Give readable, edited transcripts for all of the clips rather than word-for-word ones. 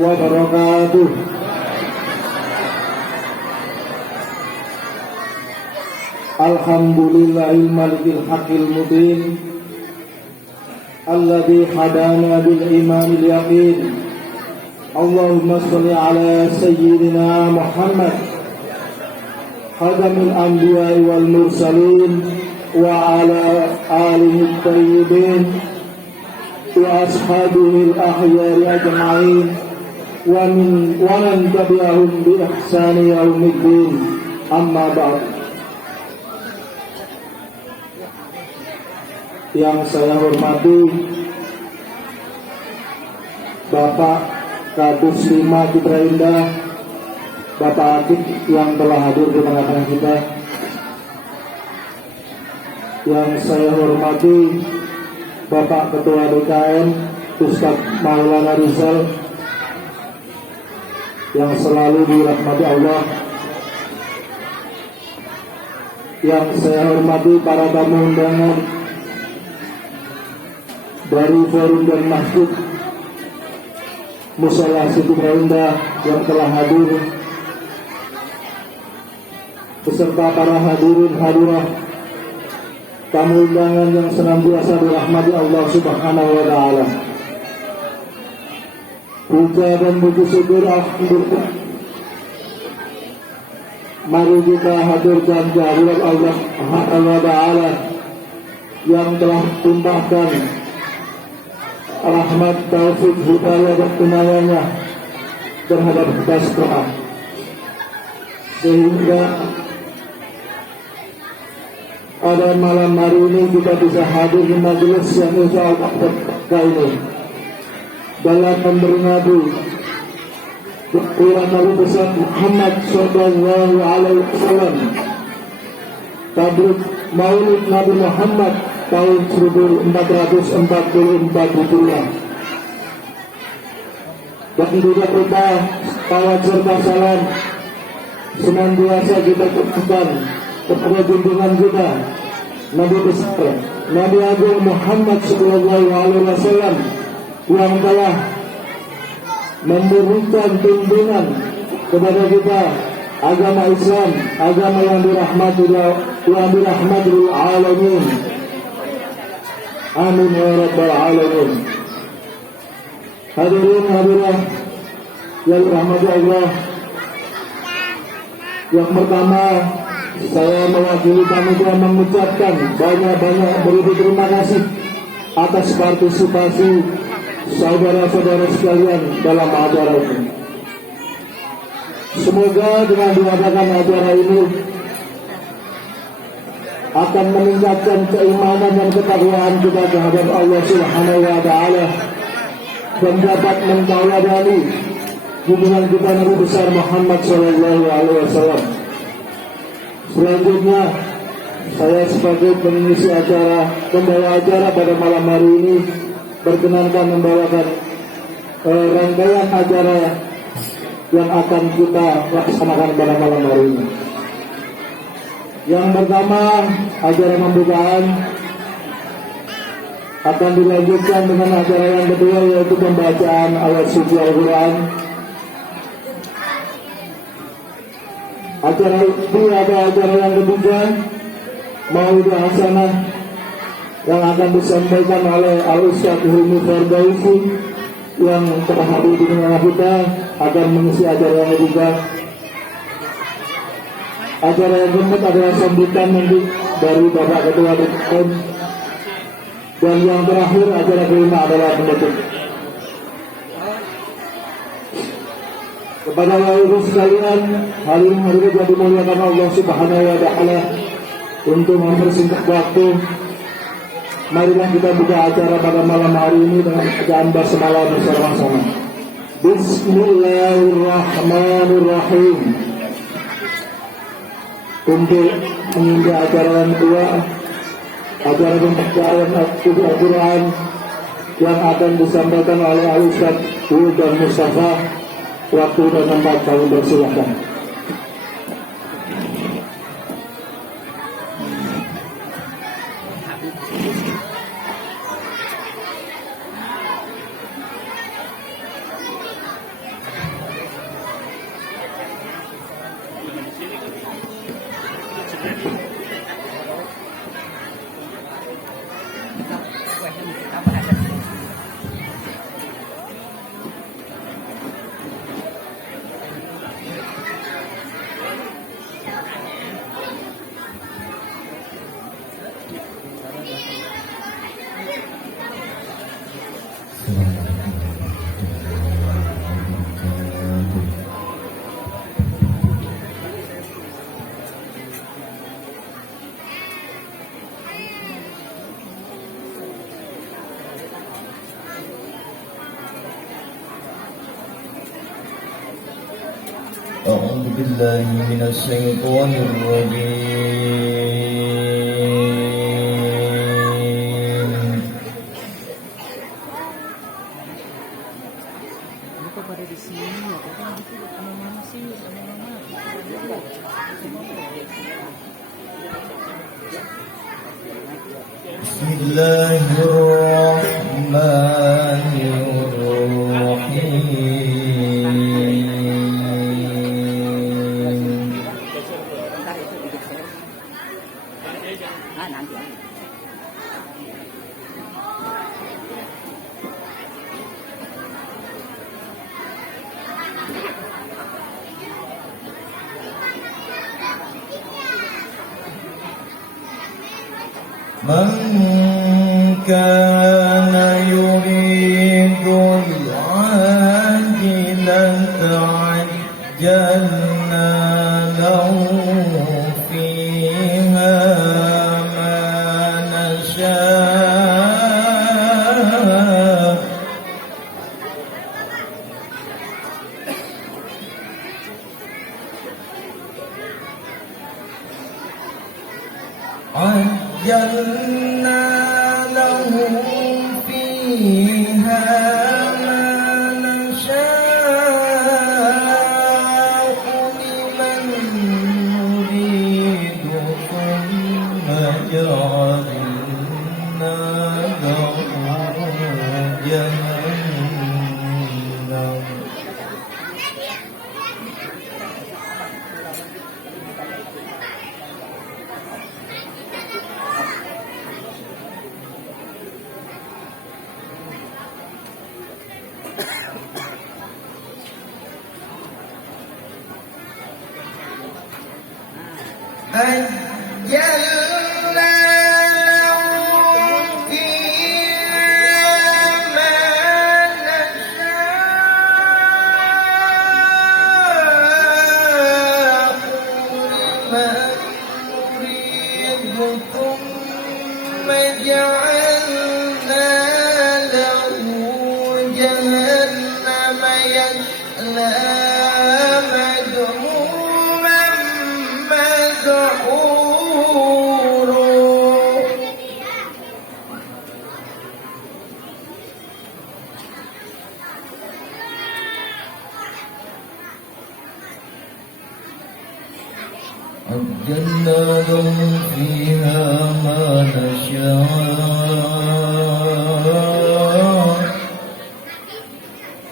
wabarakatuh. Alhamdulillahil malikil haqqil mubin alladzi hadana bil imanil yaqin. Allahumma shalli ala sayyidina Muhammad khadamil anbiya'i wal mursalin wa ala alihi thayyibin wa ashabihi al-akhyari ajma'in wa man tabi'ahum bi ihsani yaumiddin. Amma ba'd. Yang saya hormati Bapak Kadus 5 Citra Indah, Bapak Atik yang telah hadir di tengah-tengah kita. Yang saya hormati Bapak Ketua DKM Ustadz Maulana Rizal yang selalu dirahmati Allah. Yang saya hormati para tamu undangan dari forum dan masjid Mushola Citra Indah yang telah hadir, beserta para hadirin hadirah tamu undangan yang senantiasa dirahmati Allah Subhanahu wa Ta'ala. Puja dan puji syukur alhamdulillah, mari kita hadirkan kehadirat Allah Subhanahu wa Ta'ala yang telah tumpahkan rahmat, taufik, hidayah dan inayahnya terhadap kita semua, sehingga pada malam hari ini kita bisa hadir di majelis yang insya Allah berkah ini dalam memberi Nabi Nabi besar Muhammad Sallallahu Alaihi Wasallam, tabruk Maulid Nabi Muhammad tahun 1444 Hijriah. Dan juga kita salawat serta salam senantiasa kita teruskan kepada junjungan kita Nabi besar Nabi Agung Muhammad Sallallahu Alaihi Wasallam yang telah memberikan tuntunan kepada kita agama Islam, agama yang dirahmati alamin. Amin ya rabbal alamin. Hadirin hadirat yang dirahmati Allah, yang pertama saya mewakili panitia mengucapkan banyak-banyak beribu terima kasih atas partisipasi saudara-saudara sekalian dalam acara ini. Semoga dengan diadakan acara ini akan meningkatkan keimanan dan ketakwaan kita terhadap Allah Subhanahu wa Ta'ala dan dapat mentauladani junjungan kita Nabi besar Muhammad Sallallahu Alaihi Wasallam. Selanjutnya saya sebagai pengisi acara, pembawa acara pada malam hari ini berkenankan membawakan rangkaian acara yang akan kita laksanakan pada malam hari ini. Yang pertama, acara pembukaan akan dilanjutkan dengan acara yang kedua, yaitu pembacaan ayat suci Al-Quran. Acara itu ada acara yang ketiga, Mau'idah Hasanah, yang akan disampaikan oleh Al-Ustadz Hilmi Fardausi yang telah hadir di tengah kita, akan mengisi acara yang ketiga. Acara yang keempat adalah sambutan nanti dari Bapak Ketua DKM, dan yang terakhir acara kelima adalah penutup. Kepada ibu sekalian, hadirin hadirat yang dimuliakan Allah Subhanahu wa Ta'ala, untuk mempersingkat waktu, marilah kita buka acara pada malam hari ini dengan bacaan basmalah bersama-sama. Bismillahirrahmanirrahim. Untuk menginjak acara yang kedua, acara pembacaan Al-Quran yang akan disampaikan oleh Al-Ustadz Wildan Mustafa. Waktu dan tempat kami bersilakan. بالله من الشيطان الرجيم. Kok pada di sini ya? Tapi gitu sama mama sih, sama mama. Bismillahirrahmanirrahim. Bentar itu digeser. Ah, nanti aja. من كان يريد العاجلة عجلنا له فيها ما نشاء عجلنا لهم فيها ما نشاء لمن نريد ثم جعلنا له جهنم أجلنا لهم فيها ما نشاء لمن نريد ثم جعلنا له جهنم يصلاها مذموما مدحورا عجلنا لهم فيها ما نشاء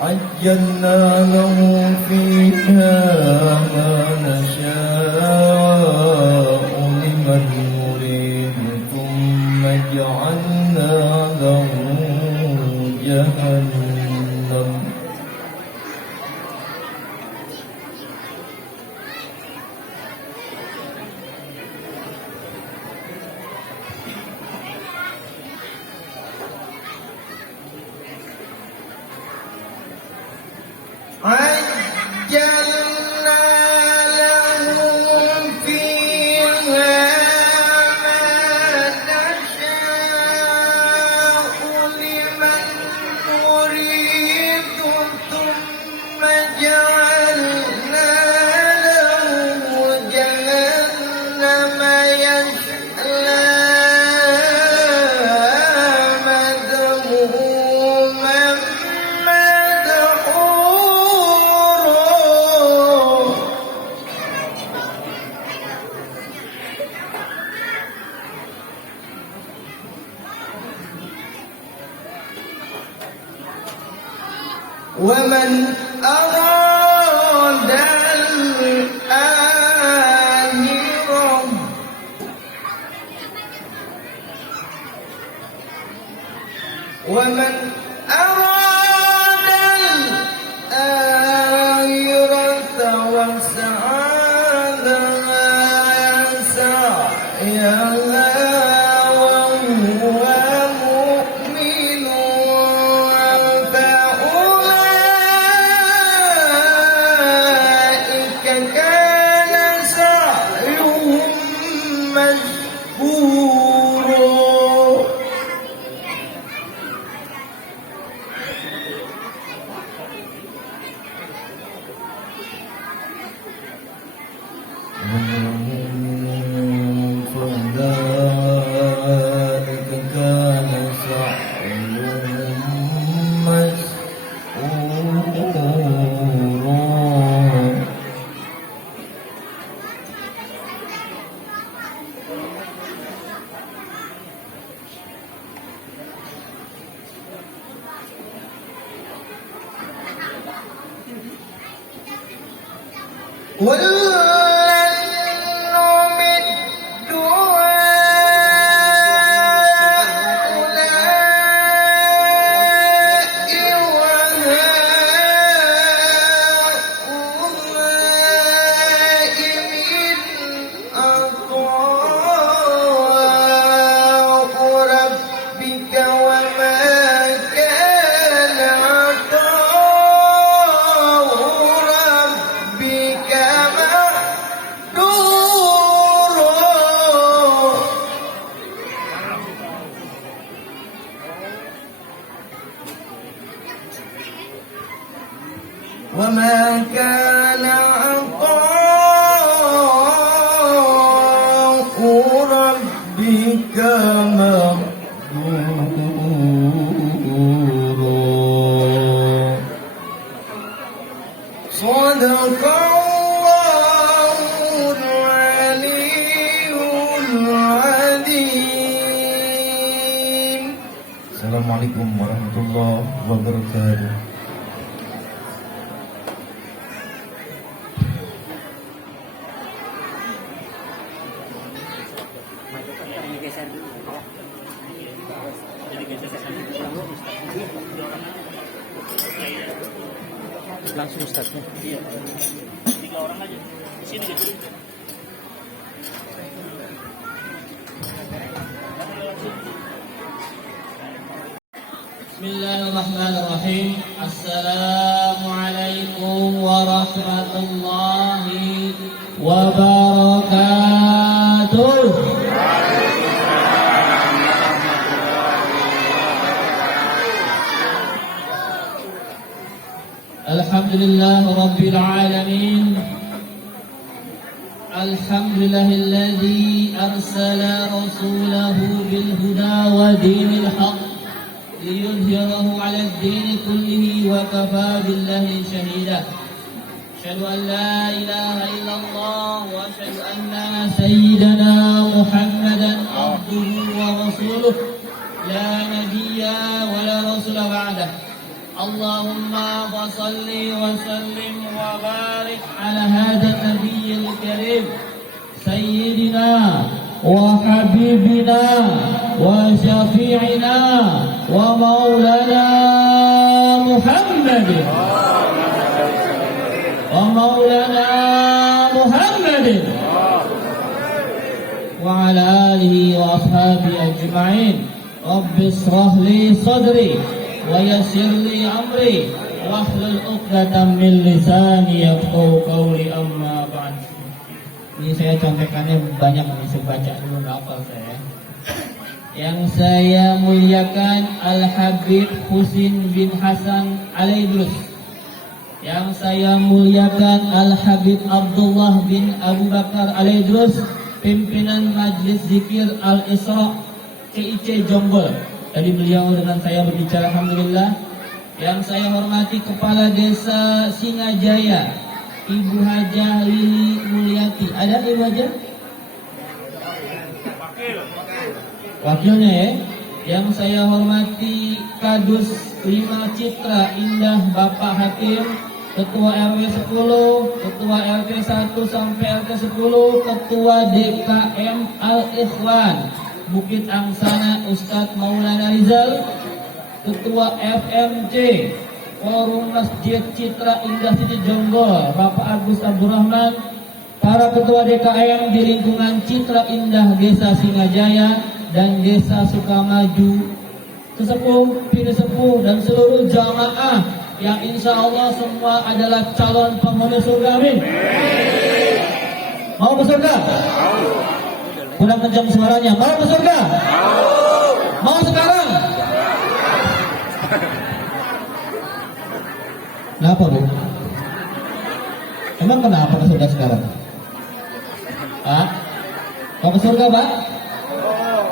عجلنا لهم فيها ما نشاء لمن نريد ثم جعلنا له جهنم عجلنا لهم فيها ما نشاء لمن نريد ثم جعلنا له جهنم يصلاها مذموما مدحورا ومن أراد الآخرة ومن أراد الآخرة وسعى لها سعيها وهو مؤمن فأولئك كان سعيهم مشكورا وما كان عطاء ربك مهجورا صدق الله العلي العظيم. Assalamualaikum warahmatullahi wabarakatuh. Langsung Ustaznya. Iya. 3 orang aja. Sini gitu. Bismillahirrahmanirrahim. Assalamualaikum warahmatullahi wabarakatuh. Alhamdulillah Rabbil Alamin. Alhamdulillahilladzi arsala rasulahu bil huda wa dinil haqq liyudhhirahu 'alad dini kullihi wa kafaa billahi shahida. Asyhadu an la ilaha illallah wa asyhadu anna sayyidana Muhammadan abduhu wa rasuluh la nabiyya wa la rasula ba'dahu. Allahumma salli wa sallim wa barik ala hadha nabiyil karim sayyidina wa habibina wa syafi'ina wa maulana Muhammadin wa maulana Muhammadin wa ala alihi wa ashabihi ajma'in. Rabbi israh li sadri wa yassir li amri wahlul 'uqdatam min lisani yafqahu qawli, amma ba'd. Ini saya contekannya banyak nih, saya baca dulu nggak hafal saya. Yang saya muliakan Al-Habib Husin bin Hasan Al-Idrus. Yang saya muliakan Al-Habib Abdullah bin Abu Bakar Al-Idrus, pimpinan Majlis Zikir Al-Isra CIC Jombor. Tadi beliau dengan saya berbicara, alhamdulillah. Yang saya hormati Kepala Desa Singajaya, Ibu Hajah Lili Mulyati. Ada Ibu Hajah? Wakilnya ya. Yang saya hormati Kadus 5 Citra Indah Bapak Hakim, Ketua RW 10, Ketua RT 1 sampai RT 10, Ketua DKM Al-Ikhwan Bukit Angsana Ustadz Maulana Rizal, Ketua FMC Forum Masjid Citra Indah City Jonggol Bapak Agus Abdurrahman, para ketua DKM di lingkungan Citra Indah Desa Singajaya dan Desa Sukamaju, sesepuh, sepuh dan seluruh jamaah yang insya Allah semua adalah calon penghuni surga. Amin. Mau ke surga? Kurang kencang suaranya. Mau ke surga? Mau sekarang? Kenapa Bu? Emang kenapa ke surga sekarang? Pak? Mau ke surga Pak?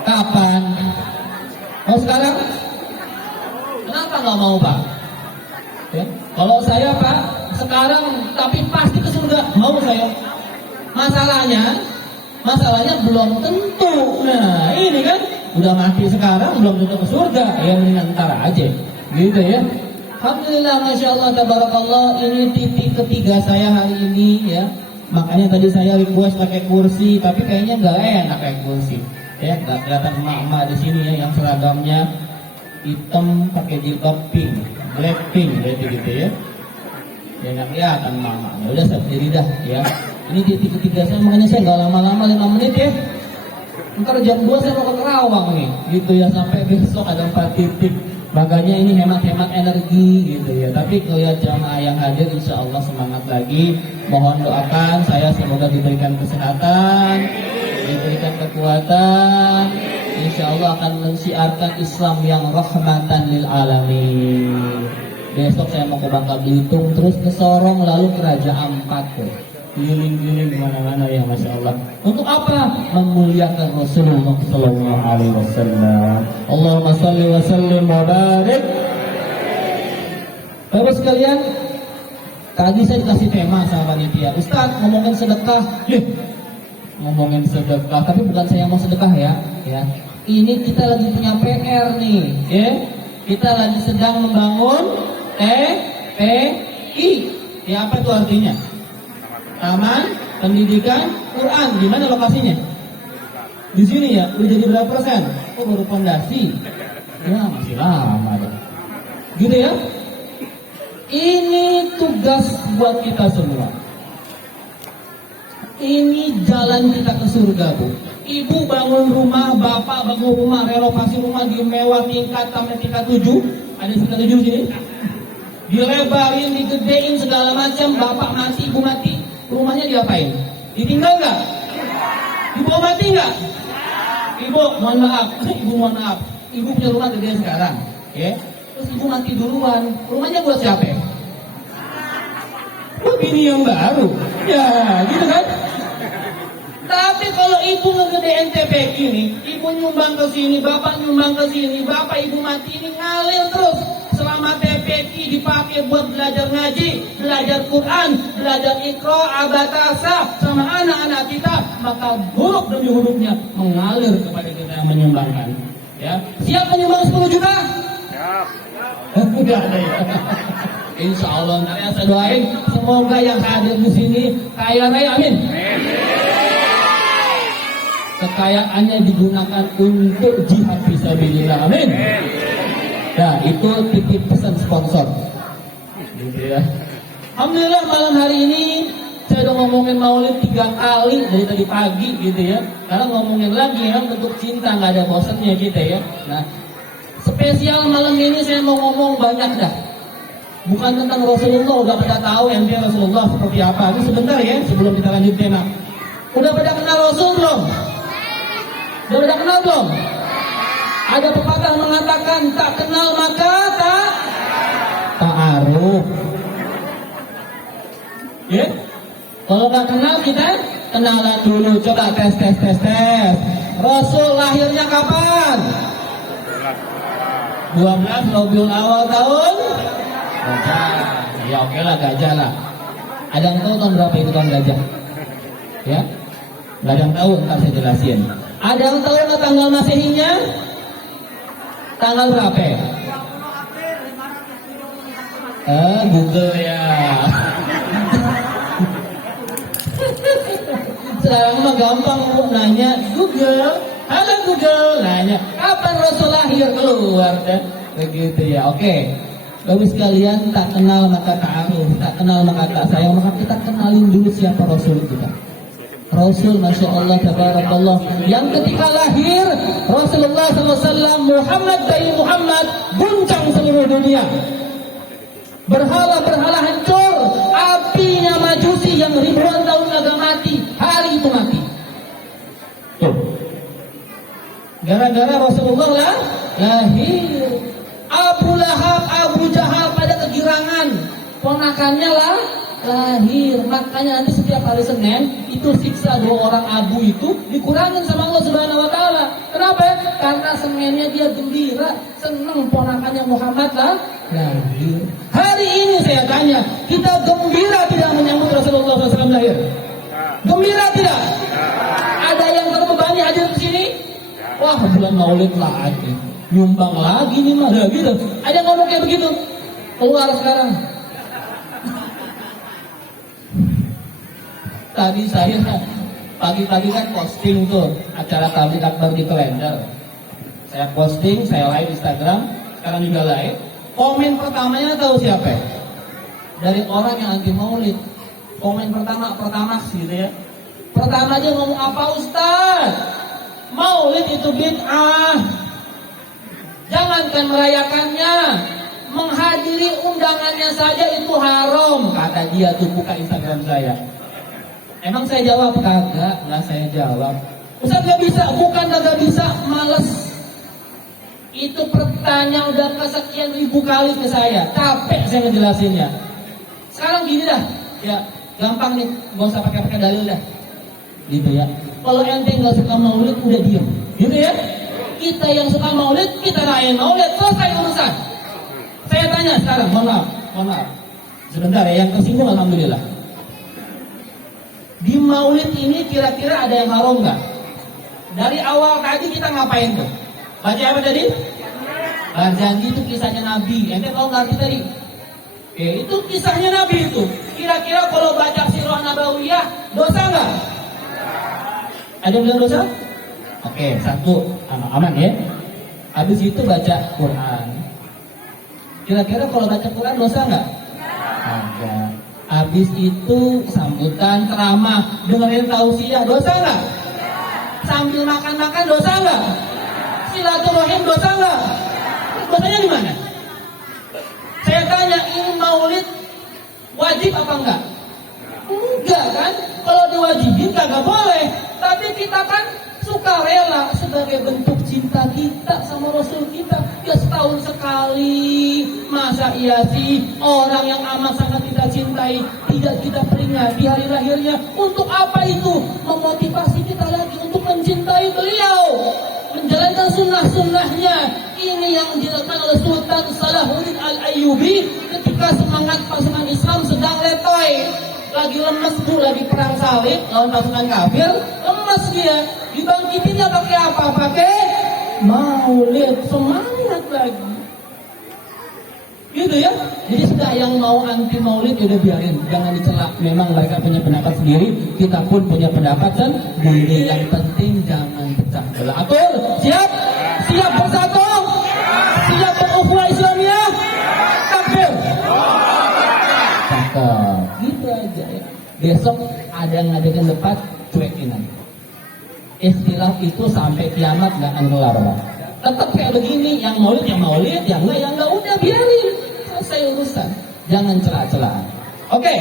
Kapan? Mau sekarang? Kenapa nggak mau Pak? Ya. Kalau saya Pak, sekarang tapi pasti ke surga. Mau saya. Masalahnya belum tentu. Nah ini kan udah mati sekarang belum tentu ke surga. Ya mendingan ntar aja. Gitu ya. Alhamdulillah, Masya Allah, Tabarakallah. Ini titik ketiga saya hari ini ya. Makanya tadi saya request pakai kursi, tapi kayaknya nggak enak kayak kursi. Ya, nggak kelihatan emak-emak di sini ya yang seragamnya hitam pakai jilbab pink, black pink gitu ya. Ya nggak kelihatan emak-emaknya. Udah saya berdiri dah ya. Ini titik ketiga saya, makanya saya nggak lama-lama 5 menit ya. Ntar jam 2 saya mau ke Kerawang nih, gitu ya, sampai besok ada 4 titik. Makanya ini hemat-hemat energi gitu ya. Tapi kalau ya jamaah yang hadir insya Allah semangat lagi. Mohon doakan saya semoga diberikan kesehatan, diberikan kekuatan. Insya Allah akan mensiarkan Islam yang rahmatan lil alamin. Besok saya mau ke Bangka Belitung, terus ke Sorong, lalu ke Raja Ampat tuh. Giling-giling di mana-mana ya, masya Allah. Untuk apa? Memuliakan Rasulullah Sallallahu Alaihi Wasallam. Allahumma salli wa sallim wa barik. Bapak sekalian, tadi saya dikasih tema sama panitia. Ustaz, ngomongin sedekah. Ngomongin sedekah, tapi bukan saya mau sedekah ya. Ini kita lagi punya PR nih, ya. Kita lagi sedang membangun TPI. Ya, apa itu artinya? Taman Pendidikan Quran. Di mana lokasinya? Di sini ya. Udah jadi berapa persen? Oh, baru fondasi. Ya masih lama dong. Gitu ya. Ini tugas buat kita semua. Ini jalan kita ke surga, Bu. Ibu bangun rumah, bapak bangun rumah, renovasi rumah di mewah tingkat sampai tingkat 7. Ada tingkat 7 sini. Dilebarin, digedein segala macam. Bapak mati, ibu mati. Rumahnya diapain? Ditinggal nggak? Dibawa mati nggak? Ibu, mohon maaf. Ibu mohon maaf. Ibu punya rumah gede sekarang, ya. Terus ibu mati duluan. Rumahnya buat siapa? Buat bini yang baru. Ya, gitu kan? Tapi kalau ibu ngegedein TPK ini, ibu nyumbang ke sini, bapak nyumbang ke sini, bapak ibu mati ini ngalir terus. Selama TPK dipakai buat belajar ngaji, belajar Quran, belajar Iqra, Abatasa sama anak-anak kita, maka huruf demi hurufnya mengalir kepada kita yang menyumbangkan. Ya, siap menyumbang 10 juta? Siap. Udah ada ya. Insya Allah nanti saya doain semoga yang hadir di sini kaya raya, amin. Kekayaannya digunakan untuk jihad fisabilillah, amin. Nah, itu titip pesan sponsor. Gitu ya. Alhamdulillah malam hari ini saya udah ngomongin maulid 3 kali dari tadi pagi gitu ya. Karena ngomongin lagi ya bentuk cinta, nggak ada bosannya gitu ya. Nah, spesial malam ini saya mau ngomong banyak dah. Bukan tentang Rasulullah, udah pada tahu yang dia Rasulullah seperti apa. Itu sebentar ya sebelum kita lanjut tema. Udah pada kenal Rasul belum? Udah pada kenal belum? Ada pepatah mengatakan tak kenal maka tak ta'aruf. Ya? Kalau nggak kenal kita kenalan dulu. Coba tes. Rasul lahirnya kapan? 12 Rabiul Awal tahun Gajah. Ya oke lah gajah lah. Ada yang tahu tahun berapa itu tahun gajah? Ya? Nggak ada yang tahu, ntar saya jelasin. Ada yang tahu nggak tanggal Masehinya? Tanggal berapa ya? Google ya. Sekarang mah gampang nanya Google. Halo Google, nanya kapan Rasul lahir, keluar dan begitu ya. Oke. Bapak sekalian, tak kenal maka ta'aruf, tak kenal maka tak sayang, maka kita kenalin dulu siapa Rasul kita. Rasul, Masya Allah, Tabarakallah, yang ketika lahir Rasulullah SAW, Muhammad dari Muhammad guncang seluruh dunia. Berhala-berhala hancur, apinya Majusi yang ribuan tahun agak mati, hari itu mati. Tuh. Gara-gara Rasulullah lahir. Abu Lahab, Abu Jahal pada kegirangan, ponakannya lahir. Makanya nanti setiap hari Senin itu siksa 2 orang abu itu dikurangin sama Allah Subhanahu Wa Taala. Kenapa? Karena Seninnya dia gembira, senang ponakannya Muhammad lahir. Hari ini saya tanya, kita gembira tidak menyambut Rasulullah SAW lahir? Gembira tidak? Ada yang terbebani hadir di sini? Wah, bulan Maulid lagi, nyumbang lagi nih mah, gitu. Ada yang ngomong kayak begitu? Keluar sekarang. Tadi saya pagi-pagi kan posting tuh acara tablik akbar di kalender. Saya posting, saya live Instagram, sekarang juga live. Komen pertamanya tahu siapa? Dari orang yang anti maulid. Komen pertama sih gitu ya. Pertama aja ngomong apa Ustaz? Maulid itu bid'ah. Jangankan merayakannya, menghadiri undangannya saja itu haram. Kata dia tuh, buka Instagram saya. Emang saya jawab? Kagak, nggak saya jawab. Ustaz gak bisa, bukan kagak bisa, males. Itu pertanyaan udah kesekian ribu kali ke saya, capek saya ngejelasinnya. Sekarang gini dah, ya gampang nih, gak usah pakai dalil dah. Gitu ya. Kalau ente nggak suka maulid, udah diem. Gitu ya. Kita yang suka maulid, kita rayain maulid, selesai urusan. Saya tanya sekarang, mohon maaf. Sebentar ya, yang tersinggung alhamdulillah. Di maulid ini kira-kira ada yang haram nggak? Dari awal tadi kita ngapain tuh? Baca apa tadi? Janji itu kisahnya Nabi. Ente tahu nggak arti tadi? Itu kisahnya Nabi itu. Kira-kira kalau baca sirah nabawiyah dosa nggak? Ada yang bilang dosa? Oke, satu aman ya. Habis itu baca Quran. Kira-kira kalau baca Quran dosa nggak? Ada. Habis itu sambutan ceramah, dengerin tausiah, dosa nggak? Sambil makan-makan dosa nggak? Silaturahim dosa nggak? Dosanya di mana? Saya tanya, ini maulid wajib apa enggak? Enggak kan? Kalau diwajibin kagak boleh. Tapi kita kan suka rela sebagai bentuk cinta kita sama Rasul kita. Ya setahun sekali. Masa iya sih orang yang amat sangat kita cintai tidak kita peringati hari lahirnya? Untuk apa itu? Memotivasi kita lagi untuk mencintai beliau, menjalankan sunnah-sunnahnya. Ini yang dilakukan oleh Sultan Salahuddin Al-Ayyubi ketika semangat pasukan Islam sedang letoy. Lagi lemes bu, lagi perang salib lawan pasukan kafir, lemes dia. Dibangkitinnya pakai apa? Pakai maulid, semangat lagi. Gitu ya. Jadi sudah yang mau anti maulid udah biarin, jangan dicela. Memang mereka punya pendapat sendiri, kita pun punya pendapat sendiri. Yang penting jangan pecah belah. Atur, siap? Siap bersatu? Siap berukhuwah Islamiyah? Takbir. Cakep. Gitu aja ya. Besok ada ngadain debat, cuekin aja. Istilah itu sampai kiamat gak akan kelar, Pak. Tetap kayak begini, yang maulid, yang enggak udah biarin. Selesai urusan. Jangan celah-celahan. Oke.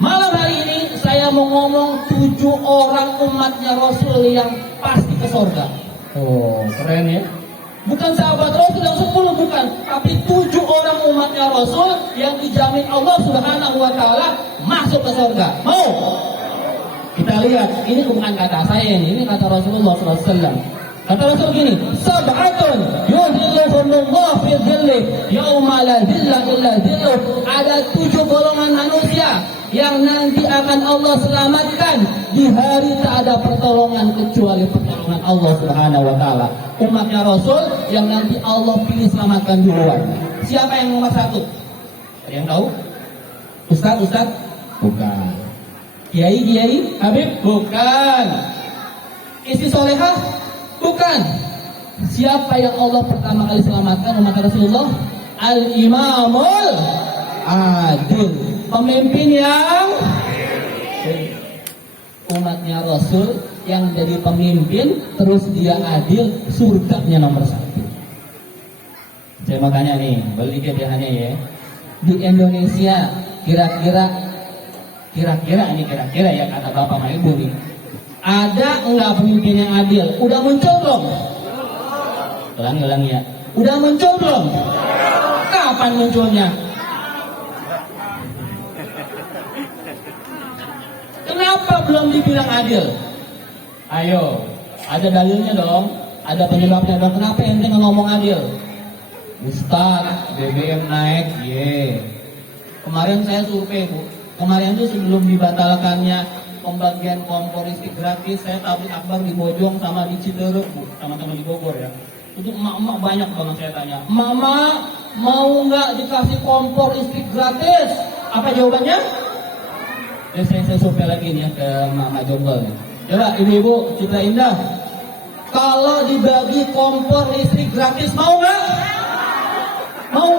Malam hari ini saya mau ngomong 7 orang umatnya Rasul yang pasti ke surga. Oh, keren ya. Bukan sahabat Rasul yang 10, bukan. Tapi 7 orang umatnya Rasul yang dijamin Allah Subhanahu wa Ta'ala masuk ke surga. Mau? Kita lihat, ini bukan kata saya ini kata Rasulullah SAW. Kata Rasul gini, sab'atun yudhilluhumullah fi dhillih yauma la dhilla illa dhilluh. Ada 7 golongan manusia yang nanti akan Allah selamatkan di hari tak ada pertolongan kecuali pertolongan Allah Subhanahu wa Ta'ala. Umatnya Rasul yang nanti Allah pilih selamatkan duluan. Siapa yang nomor 1? Ada yang tahu? Ustaz? Bukan. Kiai, Habib? Bukan. Istri solehah? Bukan. Siapa yang Allah pertama kali selamatkan umat Rasulullah? Al-Imamul Adil. Pemimpin yang umatnya Rasul yang jadi pemimpin terus dia adil, surganya nomor 1. Saya mau tanya nih, beli hadiahnya ya. Di Indonesia kira-kira ya kata Bapak sama Ibu nih, ada enggak pemimpin yang adil? Udah muncul belum? Ulang ya. Udah muncul belum? Kapan munculnya? Kenapa belum dibilang adil? Ayo, ada dalilnya dong, ada penyebabnya dong. Kenapa ente nggak ngomong adil? Ustaz, BBM naik, Kemarin saya survei bu. Kemarin itu sebelum dibatalkannya pembagian kompor listrik gratis, saya tablik akbar di Bojong sama di Ciledug, bu, sama-sama di Bogor ya. Itu emak-emak banyak banget saya tanya, Mama mau nggak dikasih kompor listrik gratis? Apa jawabannya? Saya supel lagi nih ya ke Mama Jombel nih. Coba ibu-ibu Citra Indah, kalau dibagi kompor listrik gratis mau nggak? Mau.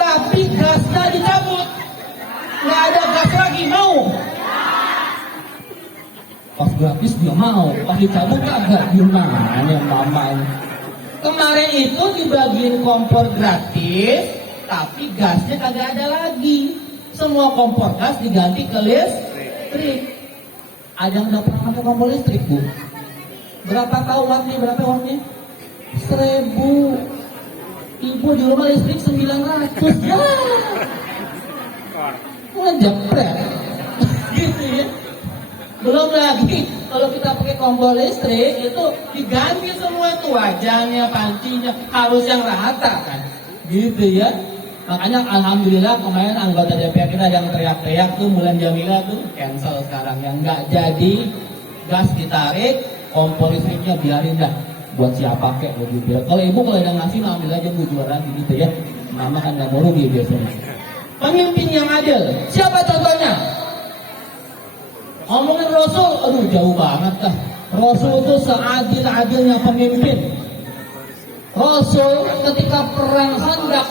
Tapi gasnya dicabut, nggak ada gas lagi, mau? Pas gratis dia mau, pas dicabut kagak, gimana mama ini? Kemarin itu dibagiin kompor gratis, tapi gasnya kagak ada lagi. Semua kompor gas diganti ke listrik. Ada yang udah pernah pakai kompor listrik, Bu? Berapa tahu wattnya? Berapa wattnya? 1000. Ibu di rumah listrik 900. Ya. Ngejepret. Gitu ya. Belum lagi kalau kita pakai kompor listrik itu diganti semua tuh wajahnya, pancinya harus yang rata kan. Gitu ya. Makanya alhamdulillah kemarin anggota DPR kita yang teriak-teriak tuh Mulan Jamila tuh cancel sekarang, yang nggak jadi gas ditarik, kompor listriknya biarin dah buat siapa kek begitu. Kalau ibu kalau ada ngasih ambil aja bu jualan gitu ya. Mama kan nggak mau rugi biasanya. Pemimpin yang adil, siapa contohnya? Ngomongin Rasul, aduh jauh banget dah. Rasul itu seadil-adilnya pemimpin. Rasul ketika perang Khandaq,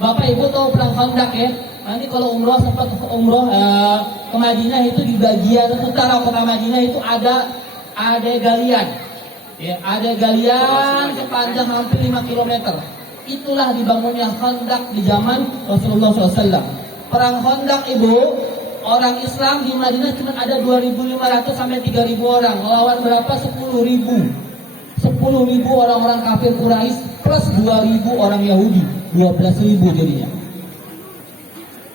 Bapak Ibu tahu perang Khandaq ya? Nanti kalau umroh sempat umroh ke Madinah itu di bagian utara kota Madinah itu ada galian. Ya, ada galian sepanjang hampir 5 km. Itulah dibangunnya Khandaq di zaman Rasulullah SAW. Perang Khandaq Ibu, orang Islam di Madinah cuma ada 2.500 sampai 3.000 orang. Lawan berapa? 10.000. 10.000 orang-orang kafir Quraisy plus 2.000 orang Yahudi. 12.000 jadinya.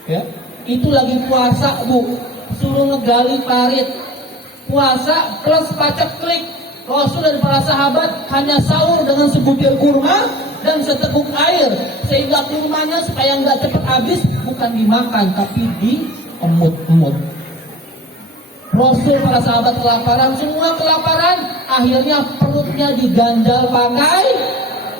Ya, itu lagi puasa Bu, suruh ngegali parit. Puasa plus pacak klik. Rasul dan para sahabat hanya sahur dengan sebutir kurma dan seteguk air, sehingga kurmanya supaya nggak cepat habis bukan dimakan tapi diemut-emut. Rasul para sahabat kelaparan, semua kelaparan, akhirnya perutnya diganjal pakai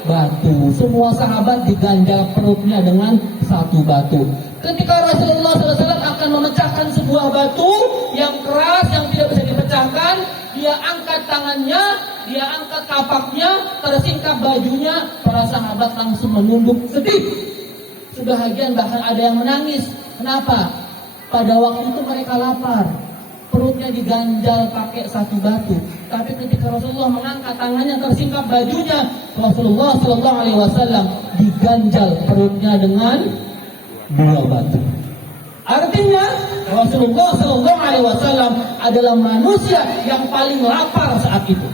batu. Semua sahabat diganjal perutnya dengan satu batu. Ketika Rasulullah SAW akan memecahkan sebuah batu yang keras yang tidak bisa dipecahkan, dia angkat tangannya, dia angkat kapaknya, tersingkap bajunya, para sahabat langsung menunduk sedih. Sebahagian bahkan ada yang menangis. Kenapa? Pada waktu itu mereka lapar, perutnya diganjal pakai satu batu. Tapi ketika Rasulullah mengangkat tangannya, tersingkap bajunya, Rasulullah SAW diganjal perutnya dengan 2 batu. Artinya Rasulullah SAW adalah manusia yang paling lapar saat itu.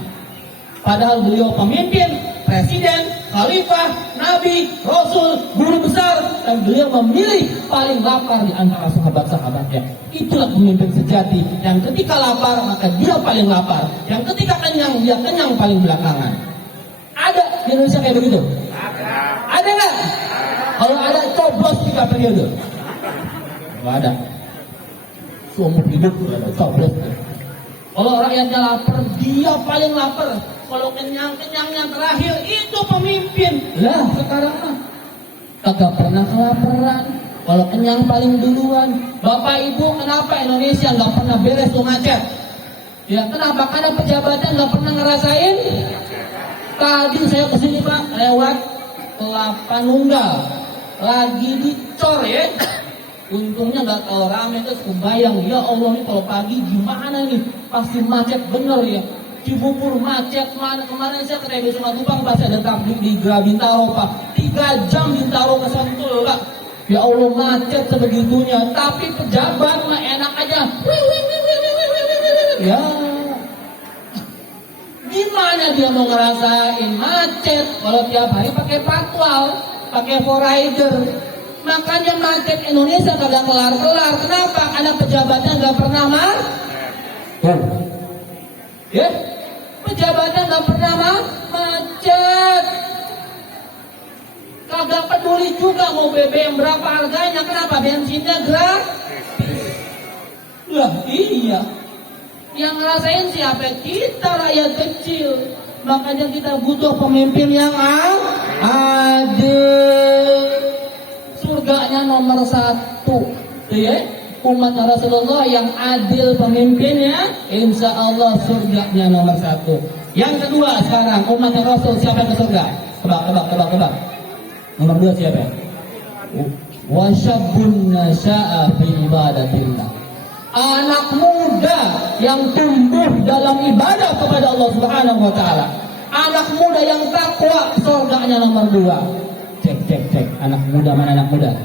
Padahal beliau pemimpin, presiden, khalifah, nabi, rasul, guru besar, dan beliau memilih paling lapar di antara sahabat-sahabatnya. Itulah pemimpin sejati, yang ketika lapar maka dia paling lapar, yang ketika kenyang dia kenyang paling belakangan. Ada di Indonesia kayak begitu? Ada nggak? Kalau ada coblos 3 periode. Nggak ada. Seumur hidup nggak ada coblos. Kalau rakyatnya lapar, dia paling lapar. Kalau kenyang-kenyangnya terakhir, itu pemimpin. Lah sekarang mah kagak pernah kelaparan. Kalau kenyang paling duluan. Bapak Ibu, kenapa Indonesia nggak pernah beres tuh macet? Ya kenapa? Karena pejabatnya nggak pernah ngerasain. Tadi saya kesini Pak, lewat Kelapa Nunggal, lagi dicor ya. Untungnya nggak tahu rame, terus kebayang, ya Allah nih kalau pagi gimana nih, pasti macet bener ya. Cibubur macet, mana kemarin saya ke TB Simatupang pas ada tablik di Gera Bintaro Pak, 3 jam Bintaro ke Sentul Pak. Ya Allah macet sebegitunya, tapi pejabat mah enak aja. Ya, gimana dia mau ngerasain macet kalau tiap hari pakai patwal, pakai forrider. Makanya macet Indonesia kagak kelar-kelar. Kenapa? Karena pejabatnya nggak pernah ya, pejabatnya nggak pernah macet. Kagak peduli juga mau BBM berapa harganya. Kenapa? Bensinnya gratis. Lah iya. Yang ngerasain siapa? Kita rakyat kecil. Makanya kita butuh pemimpin yang adil. Surganya nomor 1. Tuh ya, umat Rasulullah yang adil pemimpinnya, insya Allah surganya nomor 1. Yang kedua sekarang umat Rasul siapa yang ke surga? Tebak. Nomor 2 siapa? Wasyabun nasya'a fi ibadatillah. Anak muda yang tumbuh dalam ibadah kepada Allah Subhanahu wa taala. Anak muda yang takwa, surganya nomor 2. Cek. Anak muda mana anak muda?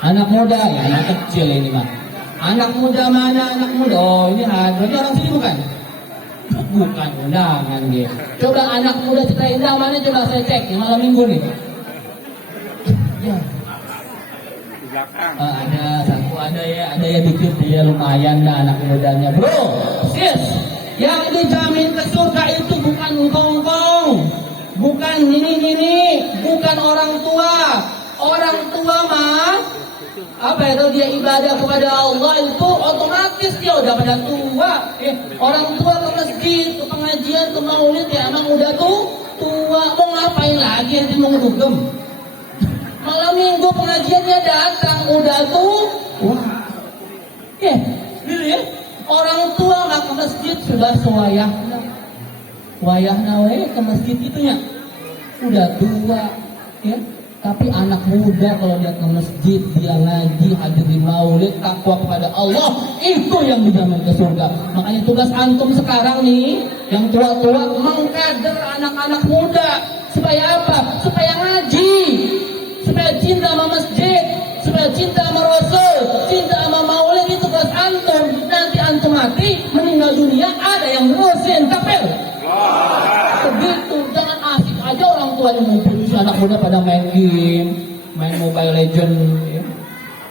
Anak muda ya anak kecil ini mah. Anak muda mana anak muda? Oh ini ada. Ini orang sini bukan? Bukan undangan dia. Coba anak muda Citra Indah mana coba saya cek malam minggu nih. Ya. Ada satu ada ya dikit dia lumayan dah anak mudanya. Bro, sis, yang dijamin ke surga itu bukan engkong, bukan ini, bukan orang tua. Orang tua mah apa itu dia ibadah kepada Allah itu otomatis dia udah pada tua. Orang tua ke masjid, ke pengajian, ke maulid ya emang udah tua. Mau ngapain lagi nanti mau ngedugem? Malam minggu pengajiannya datang udah tua. Gitu ya. Orang tua nggak ke masjid sudah sewayahna. Wayahna ke masjid itunya udah tua, ya. Tapi anak muda kalau dia ke masjid, dia ngaji, hadir di maulid, takwa kepada Allah, itu yang dijamin ke surga. Makanya tugas antum sekarang nih, yang tua-tua mengkader anak-anak muda. Supaya apa? Supaya ngaji, supaya cinta sama masjid, supaya cinta sama Rasul, cinta sama maulid. Itu tugas antum. Nanti antum mati, meninggal dunia, ada yang ngurusin takbir. Begitu, jangan asik aja orang tua yang ngumpulin anak muda pada main game, main Mobile Legend, ya.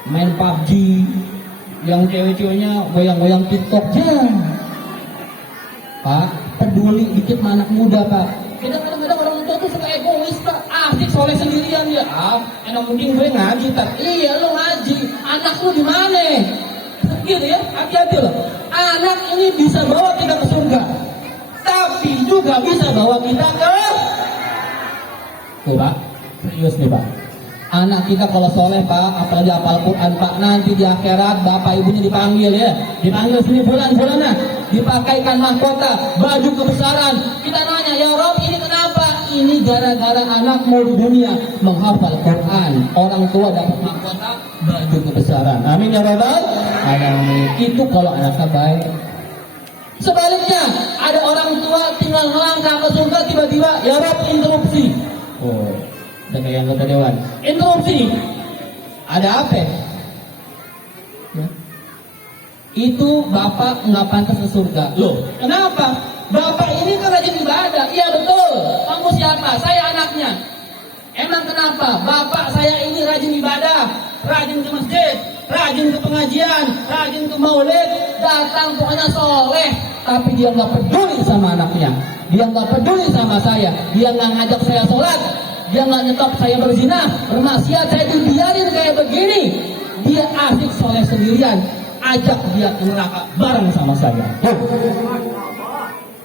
Main PUBG, yang cewek-ceweknya goyang-goyang TikTok. Pak, peduli dikit sama anak muda, Pak. Kadang-kadang orang tua tuh suka egois, Pak. Asik soleh sendirian ya. Enak mungkin gue ngaji, Pak. Iya, lo ngaji. Anak lu di mana? Gitu ya, hati-hati loh. Anak ini bisa bawa kita ke surga, tapi juga bisa bawa kita ke... Tuh Pak, serius nih Pak. Anak kita kalau soleh Pak, apalagi hafal Quran Pak, nanti di akhirat bapak ibunya dipanggil ya. Dipanggil sini bulan-bulannya, dipakaikan mahkota, baju kebesaran. Kita nanya, ya Rob ini kenapa? Ini gara-gara anakmu di dunia menghafal Quran. Orang tua dapat mahkota, baju kebesaran. Amin ya Rabbal alamin. Itu kalau anaknya baik. Sebaliknya, ada orang tua tinggal melangkah ke surga, tiba-tiba ya Rob interupsi. Oh, udah kayak anggota dewan. Interupsi. Ada apa? Ya. Itu bapak nggak pantas ke surga. Loh, kenapa? Bapak ini kan rajin ibadah. Iya betul. Kamu siapa? Saya anaknya. Emang kenapa? Bapak saya ini rajin ibadah, rajin ke masjid, rajin ke pengajian, rajin ke maulid, datang pokoknya soleh. Tapi dia nggak peduli sama anaknya, dia nggak peduli sama saya, dia nggak ngajak saya sholat, dia nggak nyetop saya berzina, bermaksiat, saya dibiarin kayak begini. Dia asik soleh sendirian, ajak dia ke neraka bareng sama saya.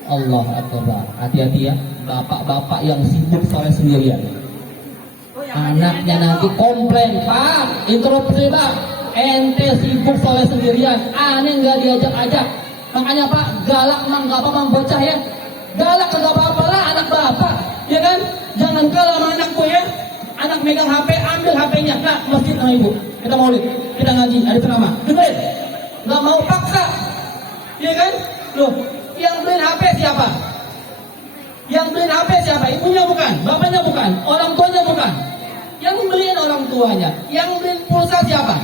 Allah Akbar. Hati-hati ya, bapak-bapak yang sibuk soleh sendirian. Anaknya nanti komplain, Pak, interupsi Pak, ente sibuk soleh sendirian, aneh nggak diajak-ajak. Makanya Pak, galak emang gak apa-apa bocah ya. Galak kagak apa-apa lah anak bapak, ya kan? Jangan kalah sama anakku ya. Anak megang HP, ambil HP-nya. Nah, masjid sama ibu, kita maulid, kita ngaji, ada ceramah. Dengerin, gak mau paksa, ya kan? Loh, yang beliin HP siapa? Yang beliin HP siapa? Ibunya bukan, bapaknya bukan, orang tuanya bukan. Yang beliin orang tuanya, yang beliin pulsa siapa?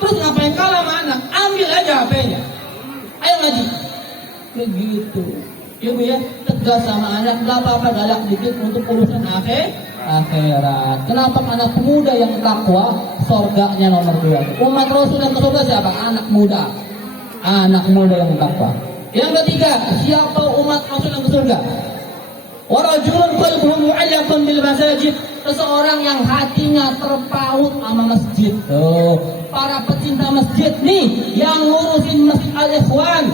Terus ngapain kalah sama anak? Ambil aja HP-nya. Ayo ngaji. Begitu. Ibu ya, tegas sama anak, gak apa-apa galak dikit untuk urusan akhirat. Kenapa? Anak muda yang takwa, surganya nomor 2. Umat Rasul yang ke surga siapa? Anak muda. Anak muda yang takwa. Yang ketiga, siapa umat Rasul yang ke surga? Wa rajulun qalbuhu mu'allaqun bil masajid. Seseorang yang hatinya terpaut sama masjid. Para pecinta masjid nih, yang ngurusin Masjid Al-Ikhwan,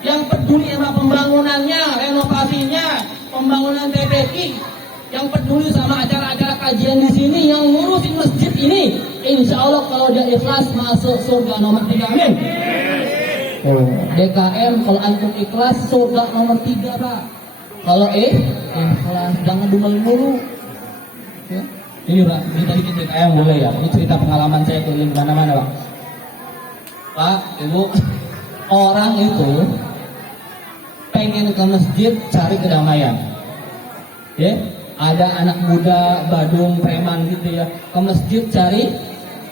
yang peduli sama pembangunannya, renovasinya, pembangunan TPI, yang peduli sama acara-acara kajian di sini, yang ngurusin masjid ini, insya Allah kalau dia ikhlas masuk surga nomor 3, amin. Oh, DKM kalau antum ikhlas surga nomor 3 Pak. Kalau ikhlas jangan dumel mulu. Ya. Ini Pak, kita dikit DKM boleh ya. Ini cerita pengalaman saya tuh di mana-mana Pak. Pak, Ibu, orang itu pengen ke masjid cari kedamaian. Ya, ada anak muda Badung preman gitu ya ke masjid cari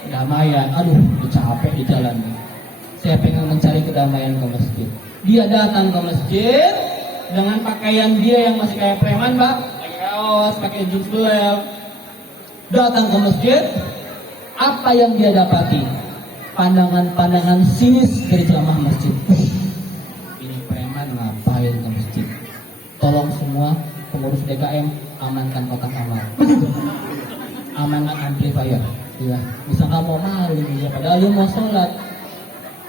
kedamaian. Aduh, capek di jalan. Saya pengen mencari kedamaian ke masjid. Dia datang ke masjid dengan pakaian dia yang masih kayak preman, Pak. Pakai kaos, pakai jeans belel. Datang ke masjid, apa yang dia dapati? Pandangan-pandangan sinis dari jamaah masjid. Ini preman ngapain ke masjid? Tolong semua pengurus DKM amankan kotak amal. Begitu. Amankan amplifier. Ya, bisa nggak mau malu ya, padahal dia mau sholat.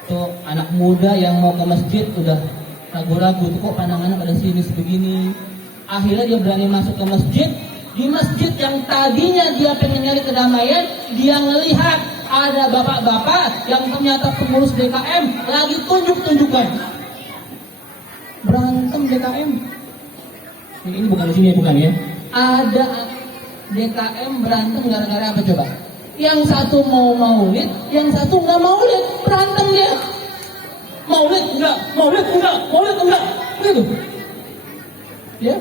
Tuh anak muda yang mau ke masjid udah ragu-ragu, kok pandangannya pada sinis begini. Akhirnya dia berani masuk ke masjid. Di masjid yang tadinya dia pengen nyari kedamaian, dia ngelihat ada bapak-bapak yang ternyata pengurus DKM lagi tunjuk-tunjukkan. Berantem DKM. Ini bukan di sini, bukan ya? Ada DKM berantem gara-gara apa coba? Yang satu mau maulid, yang satu nggak maulid, berantem dia. Maulid enggak, maulid enggak, maulid enggak, gitu. Ya,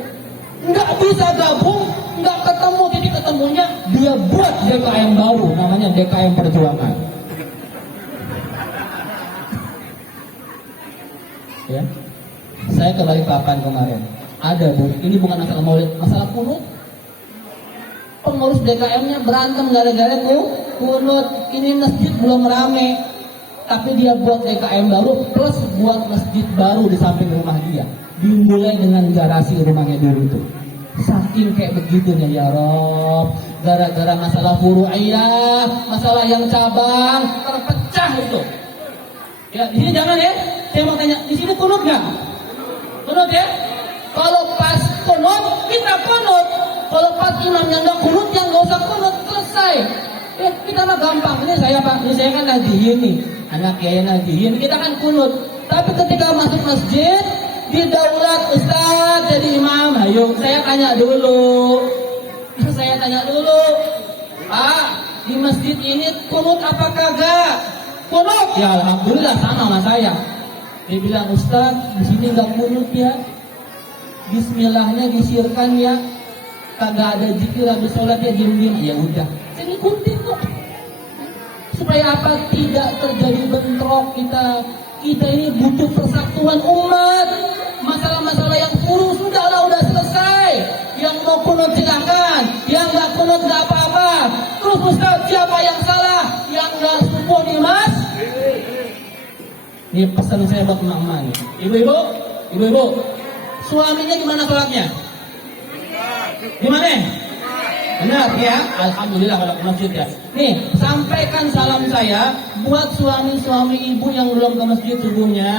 nggak bisa gabung, nggak ketemu titik ketemunya. Dia buat DKM baru, namanya DKM Perjuangan. Ya, saya ke Balikpapan kemarin. Ada Bu, ini bukan masalah maulid, masalah kunut. Pengurus DKM-nya berantem gara-gara kunut. Ini masjid belum rame, tapi dia buat DKM baru plus buat masjid baru di samping rumah dia. Dimulai dengan garasi rumahnya dulu tuh. Saking kayak begitunya ya Rob, gara-gara masalah furu'iyah, masalah yang cabang terpecah itu. Ya, di sini jangan ya. Saya mau tanya, di sini kunut nggak? Kunut ya? Kalau pas kunut, kita kunut. Kalau pas imamnya nggak kunut, yang nggak usah kunut, selesai. Ya, kita mah gampang. Ini saya Pak, ini saya kan najihin nih, anak kiai najihin, kita kan kunut. Tapi ketika masuk masjid, didaulat Ustaz jadi imam, ayo saya tanya dulu. Saya tanya dulu, Pak, di masjid ini kunut apa kagak? Kunut? Ya alhamdulillah sama saya. Dia bilang, Ustaz, di sini nggak kunut ya. Bismillahnya disirkan ya. Kagak ada zikir habis sholat ya diem-diem. Ya udah, saya ngikutin kok. Supaya apa? Tidak terjadi bentrok kita. Kita ini butuh persatuan umat. Masalah-masalah yang furu sudahlah, udah selesai. Yang mau kunut silahkan, yang nggak kunut nggak apa-apa. Terus Ustaz, siapa yang salah? Yang nggak sepupu nih Mas? Ini pesan saya buat emak-emak nih. Ibu-ibu, suaminya gimana sholatnya? Gimana? Benar ya? Alhamdulillah kalau ke masjid ya. Nih, sampaikan salam saya buat suami-suami ibu yang belum ke masjid subuhnya.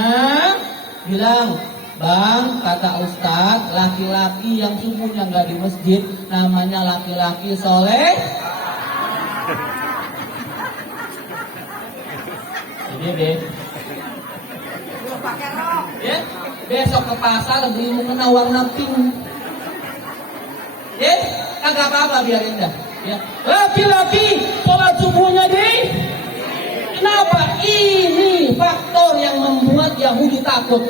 Bilang, Bang, kata Ustadz, laki-laki yang subuhnya nggak di masjid namanya laki-laki soleh. Ini deh. Ya, besok ke pasar beli mukena warna pink. Ya, kagak apa-apa biarin dah. Ya, laki-laki sholat subuhnya di. Kenapa? Ini faktor yang membuat Yahudi takut.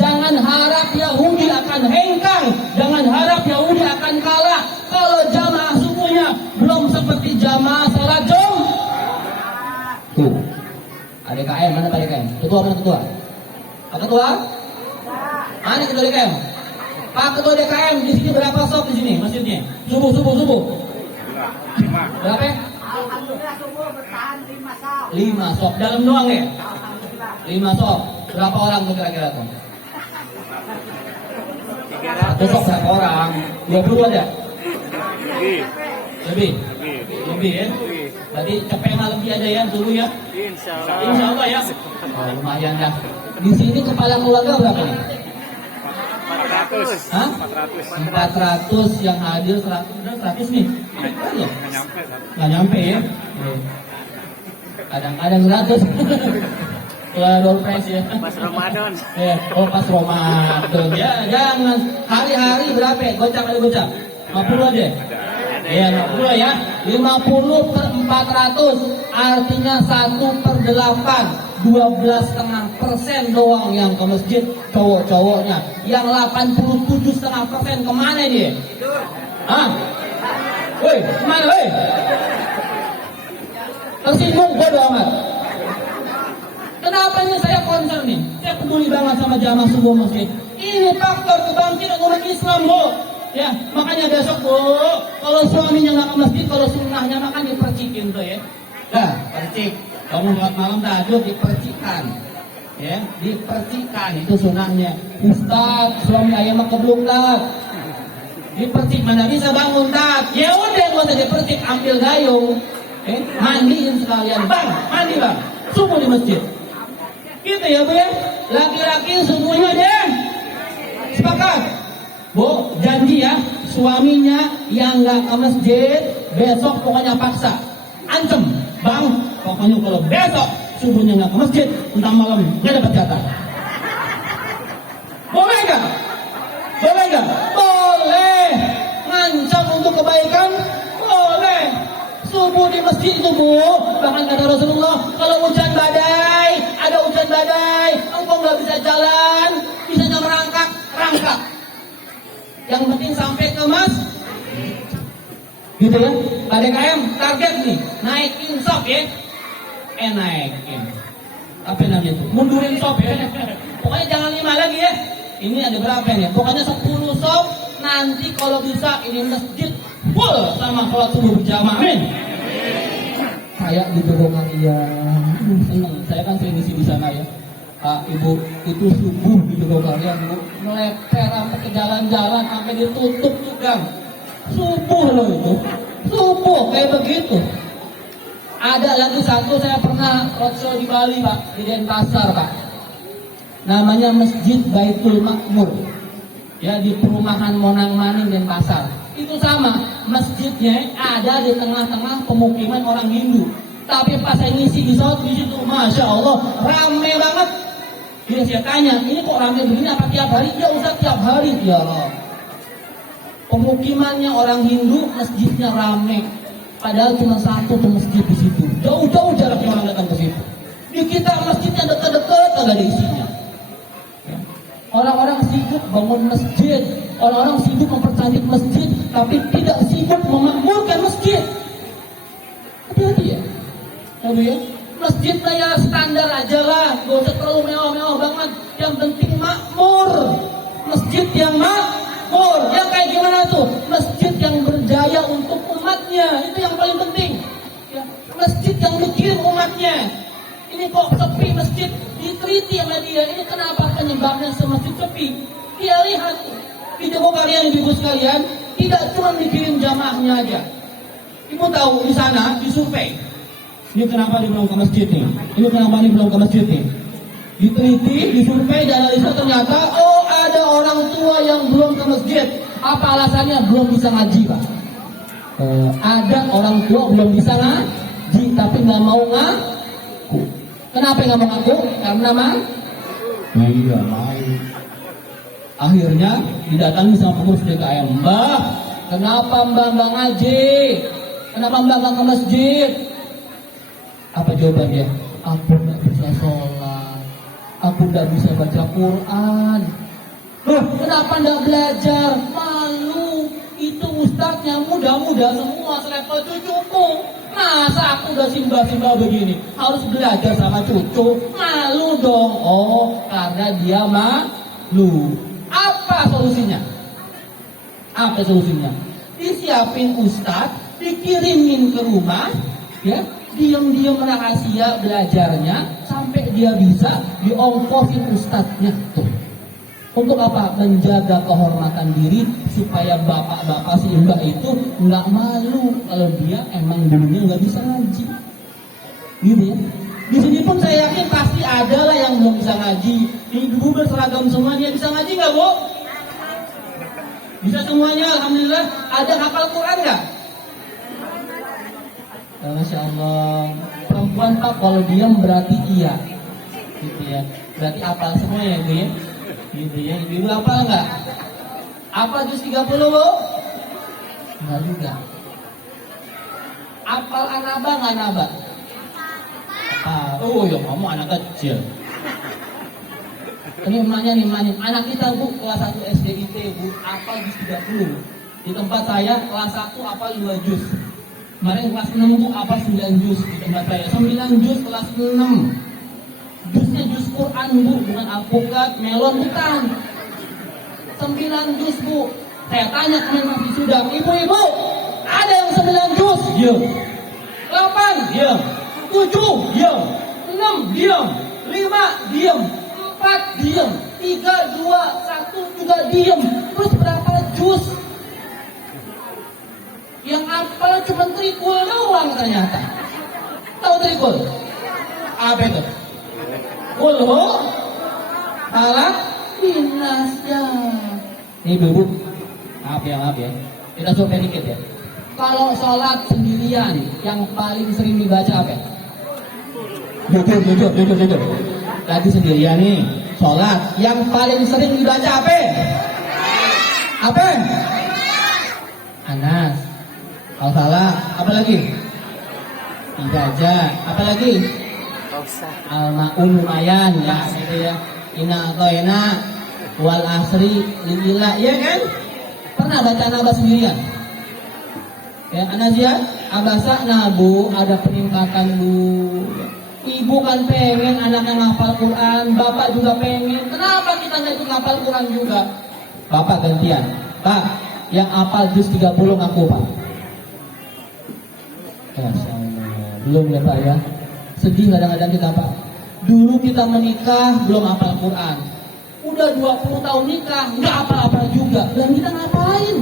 Jangan harap Yahudi akan hengkang. Jangan harap Yahudi akan kalah. Kalau jamaah subuhnya belum seperti jamaah salat Tuh, ada DKM, mana Pak DKM? Ketua mana ketua? Pak ketua? Mana ketua DKM? Pak ketua DKM di sini berapa sop di sini masjidnya? Subuh. Berapa? Alhamdulillah subuh bertahan 5 sop. 5 sop dalam doang ya? Alhamdulillah. 5 sop. Berapa orang tuh kira-kira tuh? Satu sop berapa orang? 20 ada? Lebih ya? Berarti capek malam lebih ada ya dulu ya? Insya Allah ya. Oh, lumayan dah. Di sini kepala keluarga berapa nih? Hah? 400 yang hadir 100 nih. Iya. Nggak nyampe ya. Kadang-kadang 100. Keluar door prize ya. Pas Ramadan. Ya, oh pas Ramadan. Ya, jangan. Hari-hari berapa? Gocap ada gocap. 50 aja. Ya, 50 ya. 50 per 400 artinya 1/8. 12,5% doang yang ke masjid cowok-cowoknya. Yang 87,5% kemana dia? Hah? Woi, kemana woi? Tersinggung bodo amat. Kenapa ini saya concern nih? Saya peduli banget sama jamaah subuh masjid. Ini faktor kebangkitan umat Islam, Bu. Ya, makanya besok, Bu, kalau suaminya nggak ke masjid, kalau sunnahnya makan dipercikin tuh ya. Dah, percik. Bangun malam tahajud dipercikan. Ya, dipercikan itu sunnahnya. Ustaz, suami ayah mah keblung tat. Dipercik mana bisa bangun tat. Ya udah nggak usah dipercik, ambil gayung. Mandiin sekalian, bang, mandi bang. Subuh di masjid. Gitu ya Bu ya. Laki-laki subuhnya deh. Sepakat. Bu, janji ya, suaminya yang nggak ke masjid besok pokoknya paksa. Ancem, bang, pokoknya kalau besok subuhnya nggak ke masjid, entah malam nggak dapat jatah. Boleh nggak? Boleh nggak? Boleh. Ngancam untuk kebaikan? Boleh. Subuh di masjid itu Bu, bahkan kata Rasulullah, kalau hujan badai, ada hujan badai, engkau nggak bisa jalan, bisanya merangkak, rangkak. Yang penting sampai ke mas, gitu ya. KDKM target nih, naikin sop ya, naikin. Apa namanya itu? Mundurin sop ya. Pokoknya jangan 5 lagi ya. Ini ada berapa nih? Pokoknya 10 sop. Nanti kalau bisa ini masjid full sama sholat subuh berjamaah. Amin. Kayak gitu dong kalian. Seneng. Saya kan sering isi di sana ya. Ibu itu subuh gitu dong kalian. Bu meleper sampai ke jalan-jalan sampai ditutup tuh gang. Subuh loh itu. Subuh kayak begitu. Ada lagi satu saya pernah roadshow di Bali Pak, di Denpasar Pak. Namanya Masjid Baitul Makmur. Ya di perumahan Monang Maning Denpasar. Itu sama, masjidnya ada di tengah-tengah pemukiman orang Hindu. Tapi pas saya ngisi di situ, masya Allah, rame banget. Dia saya tanya, ini kok rame begini apa tiap hari? Ya Ustaz tiap hari ya Allah. Pemukimannya orang Hindu, masjidnya rame. Padahal cuma satu tuh masjid di situ. Jauh-jauh jaraknya orang datang ke situ. Di kita masjidnya dekat-dekat agak ada isinya. Orang-orang sibuk bangun masjid, orang-orang sibuk mempercantik masjid, tapi tidak sibuk memakmurkan masjid. Hati-hati ya, ya. Masjid ya standar aja lah, gak usah terlalu mewah-mewah banget. Yang penting makmur, masjid yang makmur. Yang kayak gimana tuh? Masjid yang berjaya untuk umatnya, itu yang paling penting. Ya. Masjid yang mikirin umatnya. Ini kok sepi masjid, diteliti sama dia. Ini kenapa penyebabnya semasjid sepi? Dia lihat di Joko kalian, ibu sekalian, tidak cuma mikirin jamaahnya aja. Ibu tahu di sana disurvei. Ini kenapa dia belum ke masjid nih? Ini kenapa dia belum ke masjid nih? Diteliti, disurvei dan analisa ternyata ada orang tua yang belum ke masjid. Apa alasannya? Belum bisa ngaji Pak. Ada orang tua belum bisa ngaji tapi nggak mau ngaku. Kenapa nggak mau ngaku? Karena iya malu. Akhirnya didatangi sama pengurus DKM. Mbah, kenapa mbak ngaji? Kenapa mbak nggak ke masjid? Apa jawabannya? Aku nggak bisa sholat. Aku nggak bisa baca Quran. Kenapa nggak belajar? Malu. Itu ustadznya muda-muda semua selevel cucuku. Masa aku udah simbah-simbah begini harus belajar sama cucu? Malu dong. Oh, karena dia malu. Apa solusinya? Apa solusinya? Disiapin ustadz, dikirimin ke rumah, ya, diam-diam rahasia belajarnya sampai dia bisa diongkosin ustadznya tuh. Untuk apa? Menjaga kehormatan diri supaya bapak-bapak si mbak itu nggak malu kalau dia emang dulunya nggak bisa ngaji, gitu ya. Di sini pun saya yakin pasti ada lah yang belum bisa ngaji. Ibu berseragam semua dia bisa ngaji nggak Bu? Bisa semuanya, alhamdulillah. Ada hafal Quran nggak? Masya Allah. Perempuan Pak kalau diam berarti iya, gitu ya. Berarti hafal semua ya Bu ya. Gitu ya. Ibu hafal nggak? Apa juz 30 Bu? Enggak juga. Hafal An-Naba nggak Naba? Oh ya kamu anak kecil. Ini emaknya nih, anak kita Bu kelas 1 SDIT Bu, hafal juz 30. Di tempat saya kelas 1 hafal 2 juz. Kemarin kelas 6 Bu hafal 9 juz di tempat saya. 9 juz kelas 6. Juznya juz Quran Bu, bukan alpukat, melon bukan. 9 juz Bu. Saya tanya kemarin masih sudah, ibu-ibu, ada yang 9 juz? Diam. 8, diam. 7, diam. 6, diam. 5, diam. 4 diam, 3, 2, 1 juga diam. Terus berapa juz? Yang hafal cuma trikul doang ternyata. Tahu trikul? Apa itu? Kulhu Falak Binas ya. Nih Bu, maaf ya. Kita survei dikit ya. Kalau sholat sendirian yang paling sering dibaca apa? Jujur. Lagi sendirian nih, sholat yang paling sering dibaca apa? Apa? Anas. Kalau salah, apa lagi? Ijazah. Apa lagi? Al-Ma'un lumayan ya, gitu ya. Ina koena wal asri lillah, ya kan? Pernah baca Naba sendirian? Ya, Anas ya, abasa nabu ada peningkatan Bu. Ibu kan pengen anaknya ngapal Quran, bapak juga pengen. Kenapa kita nggak ikut ngapal Quran juga? Bapak gantian. Pak, yang hafal juz 30 ngaku Pak. Belum ya Pak ya. Sedih kadang-kadang kita Pak. Dulu kita menikah belum hafal Quran. Udah 20 tahun nikah nggak hafal-hafal juga. Dan kita ngapain?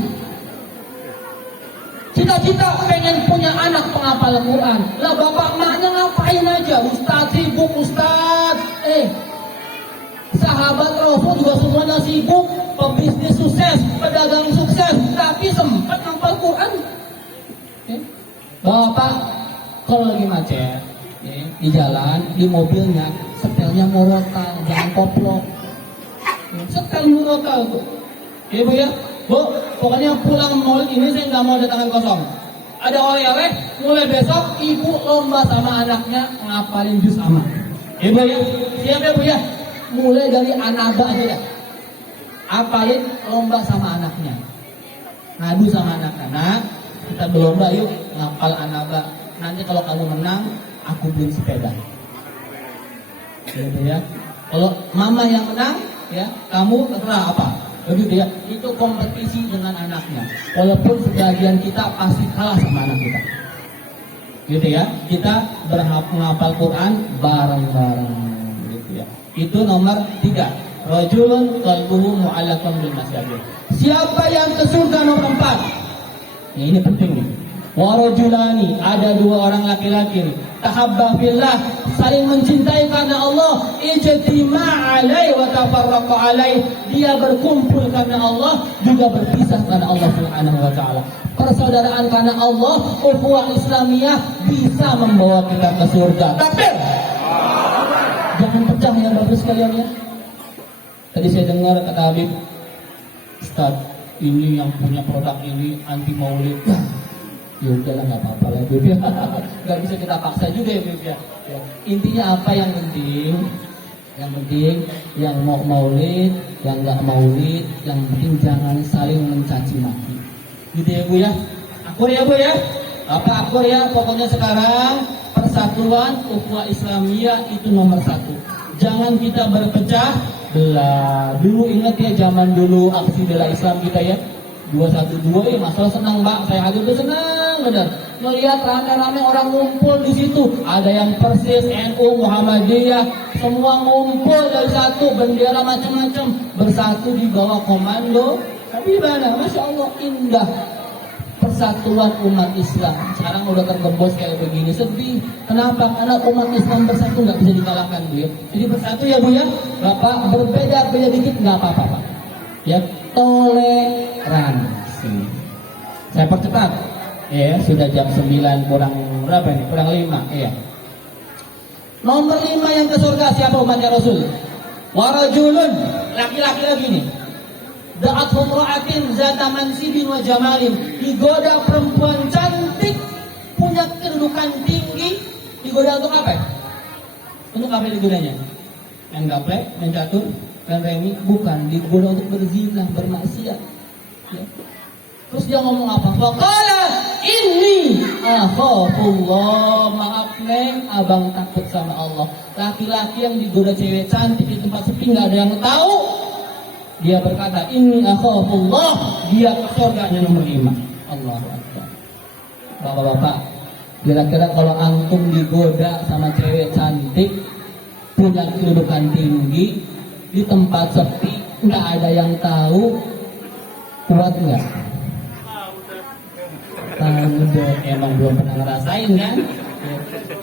Cita-cita pengen punya anak penghafal Quran. Lah bapak emaknya ngapain aja? Ustaz sibuk Ustaz. Sahabat Rasul juga semuanya sibuk, pebisnis sukses, pedagang sukses, tapi sempat hafal Quran. Bapak kalau lagi macet di jalan, di mobilnya setelnya murotal, jangan koplok. Setel murotal tuh. Ya Bu ya. Bu, pokoknya pulang maulid ini saya nggak mau ada tangan kosong. Ada oleh-oleh, mulai besok ibu lomba sama anaknya ngapalin juz aman. Ibu ya, siap ya Bu ya. Mulai dari An-Naba aja ya. Apalin lomba sama anaknya. Ngadu sama anak-anak, kita berlomba yuk ngapal An-Naba. Nanti kalau kamu menang, aku beli sepeda. Gitu ya. Kalau mama yang menang, ya kamu terserah apa. Begitu ya, itu kompetisi dengan anaknya. Walaupun sebagian kita pasti kalah sama anak kita. Gitu ya, kita berhak menghafal Quran bareng-bareng. Gitu ya. Itu nomor 3. Rajulun qalbuhu mu'allaqun bil masajid. Siapa yang ke surga nomor 4? Ini penting nih. Warajulani, ada 2 orang laki-laki nih. Tahabba fillah, saling mencintai karena Allah. Ijtima' alai wa tafarraqa alai. Dia berkumpul karena Allah, juga berpisah karena Allah Subhanahu wa taala. Persaudaraan karena Allah, ukhuwah Islamiyah bisa membawa kita ke surga. Takbir. Jangan pecah ya Bapak sekalian ya. Tadi saya dengar kata Habib, Ustaz, ini yang punya produk ini anti maulid. Ya udahlah nggak apa-apa lah Beb ya. Nggak bisa kita paksa juga ya Beb ya. Intinya apa yang penting? Yang penting yang mau maulid, yang nggak maulid, yang penting jangan saling mencaci maki. Gitu ya Bu ya. Akur ya Bu ya. Apa akur ya? Pokoknya sekarang persatuan ukhuwah Islamiyah itu nomor 1. Jangan kita berpecah belah. Dulu ingat ya zaman dulu aksi bela Islam kita ya. 212 ya masalah senang Mbak, saya aja udah senang benar melihat rame-rame orang ngumpul di situ. Ada yang Persis, NU, Muhammadiyah, semua ngumpul dari satu, bendera macam-macam bersatu di bawah komando. Tapi mana, Masya Allah indah persatuan umat Islam. Sekarang udah tergembos kayak begini, sedih. Kenapa? Karena umat Islam bersatu nggak bisa dikalahkan Bu ya. Jadi bersatu ya Bu ya. Bapak berbeda-beda dikit nggak apa-apa Pak. Ya, toleransi. Saya percepat. Ya, sudah jam 9 kurang berapa ini? Kurang 5, ya. Nomor 5 yang ke surga siapa umatnya Rasul? Warajulun, laki-laki lagi nih. Da'athum ra'atin zata mansibin wa jamalin. Digoda perempuan cantik, punya kedudukan tinggi. Digoda untuk apa? Untuk apa digodanya? Main gaplek, main catur, main remi? Bukan, digoda untuk berzina, bermaksiat. Ya. Terus dia ngomong apa? Faqala inni akhafullah. Maaf neng, abang takut sama Allah. Laki-laki yang digoda cewek cantik di tempat sepi nggak ada yang tahu. Dia berkata, inni akhafullah. Dia ke surganya nomor 5. Allahu Akbar. Bapak-bapak, kira-kira kalau antum digoda sama cewek cantik, punya kedudukan tinggi, di tempat sepi, nggak ada yang tahu, kuat nggak? Udah, emang belum pernah ngerasain kan?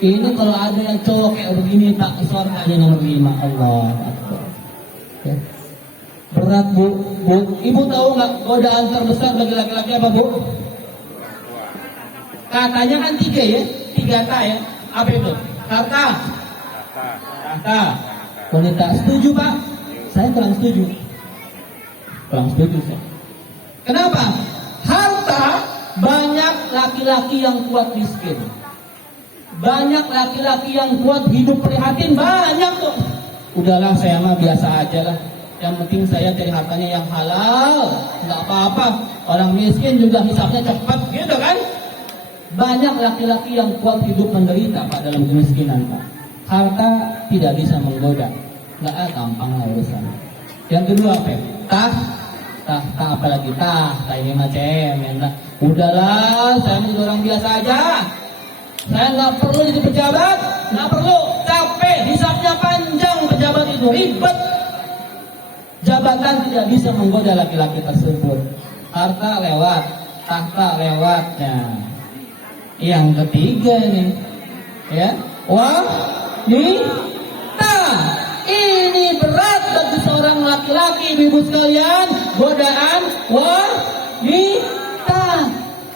Ini kalau ada yang cowok kayak begini, tak surganya nomor 5. Allah Akbar. Ya. Berat bu. Ibu tahu nggak godaan terbesar bagi laki-laki apa bu? Katanya kan 3 ya, 3 ta ya. Apa itu? Harta. Wanita setuju pak? Saya kurang setuju. Saya. Kenapa? Harta, banyak laki-laki yang kuat miskin. Banyak laki-laki yang kuat hidup prihatin, banyak tuh. Udahlah saya mah biasa aja lah. Yang penting saya cari hartanya yang halal, nggak apa-apa. Orang miskin juga hisapnya cepat, gitu kan? Banyak laki-laki yang kuat hidup menderita pak dalam kemiskinan pak. Harta tidak bisa menggoda, nggak gampang lah urusan. Yang kedua apa? Tahta apalagi tahta ini macam ya. Udahlah, saya menjadi orang biasa aja. Saya nggak perlu jadi pejabat, nggak perlu. Capek, hisapnya panjang pejabat itu ribet. Jabatan tidak bisa menggoda laki-laki tersebut. Harta lewat, tahta lewatnya. Yang ketiga nih, ya, wanita. Ini berat bagi seorang laki-laki, ibu sekalian. Godaan wanita.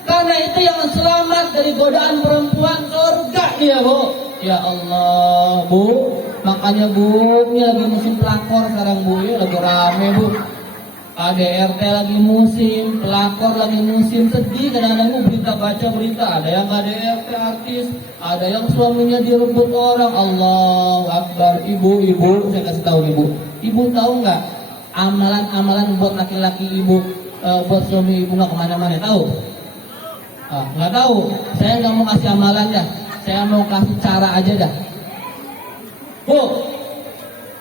Karena itu yang selamat dari godaan perempuan surga dia bu. Ya Allah bu. Makanya bu, ini lagi musim pelakor sekarang bu, ya lagi rame bu. ADRT lagi musim, pelakor lagi musim, sedih kadang-kadang berita, baca berita, ada yang ADRT artis, ada yang suaminya direbut orang. Allahu Akbar. Ibu, saya kasih tahu ibu tahu nggak amalan-amalan buat laki-laki ibu, buat suami ibu nggak kemana-mana, tahu? Nggak tahu. Saya nggak mau kasih amalan dah, saya mau kasih cara aja dah. Bu,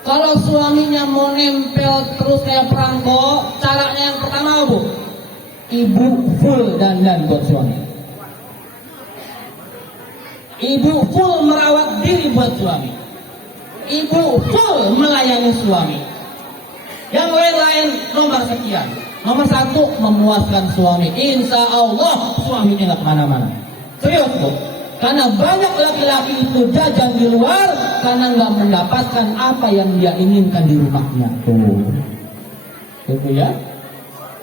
kalau suaminya mau nempel terus kayak perangko, caranya yang pertama bu, ibu full dandan buat suami. Ibu full merawat diri buat suami. Ibu full melayani suami. Yang lain-lain nomor sekian. Nomor 1, memuaskan suami. Insya Allah suaminya nggak kemana-mana. Serius bu. Karena banyak laki-laki itu jajan di luar karena nggak mendapatkan apa yang dia inginkan di rumahnya. Tuh, gitu ya.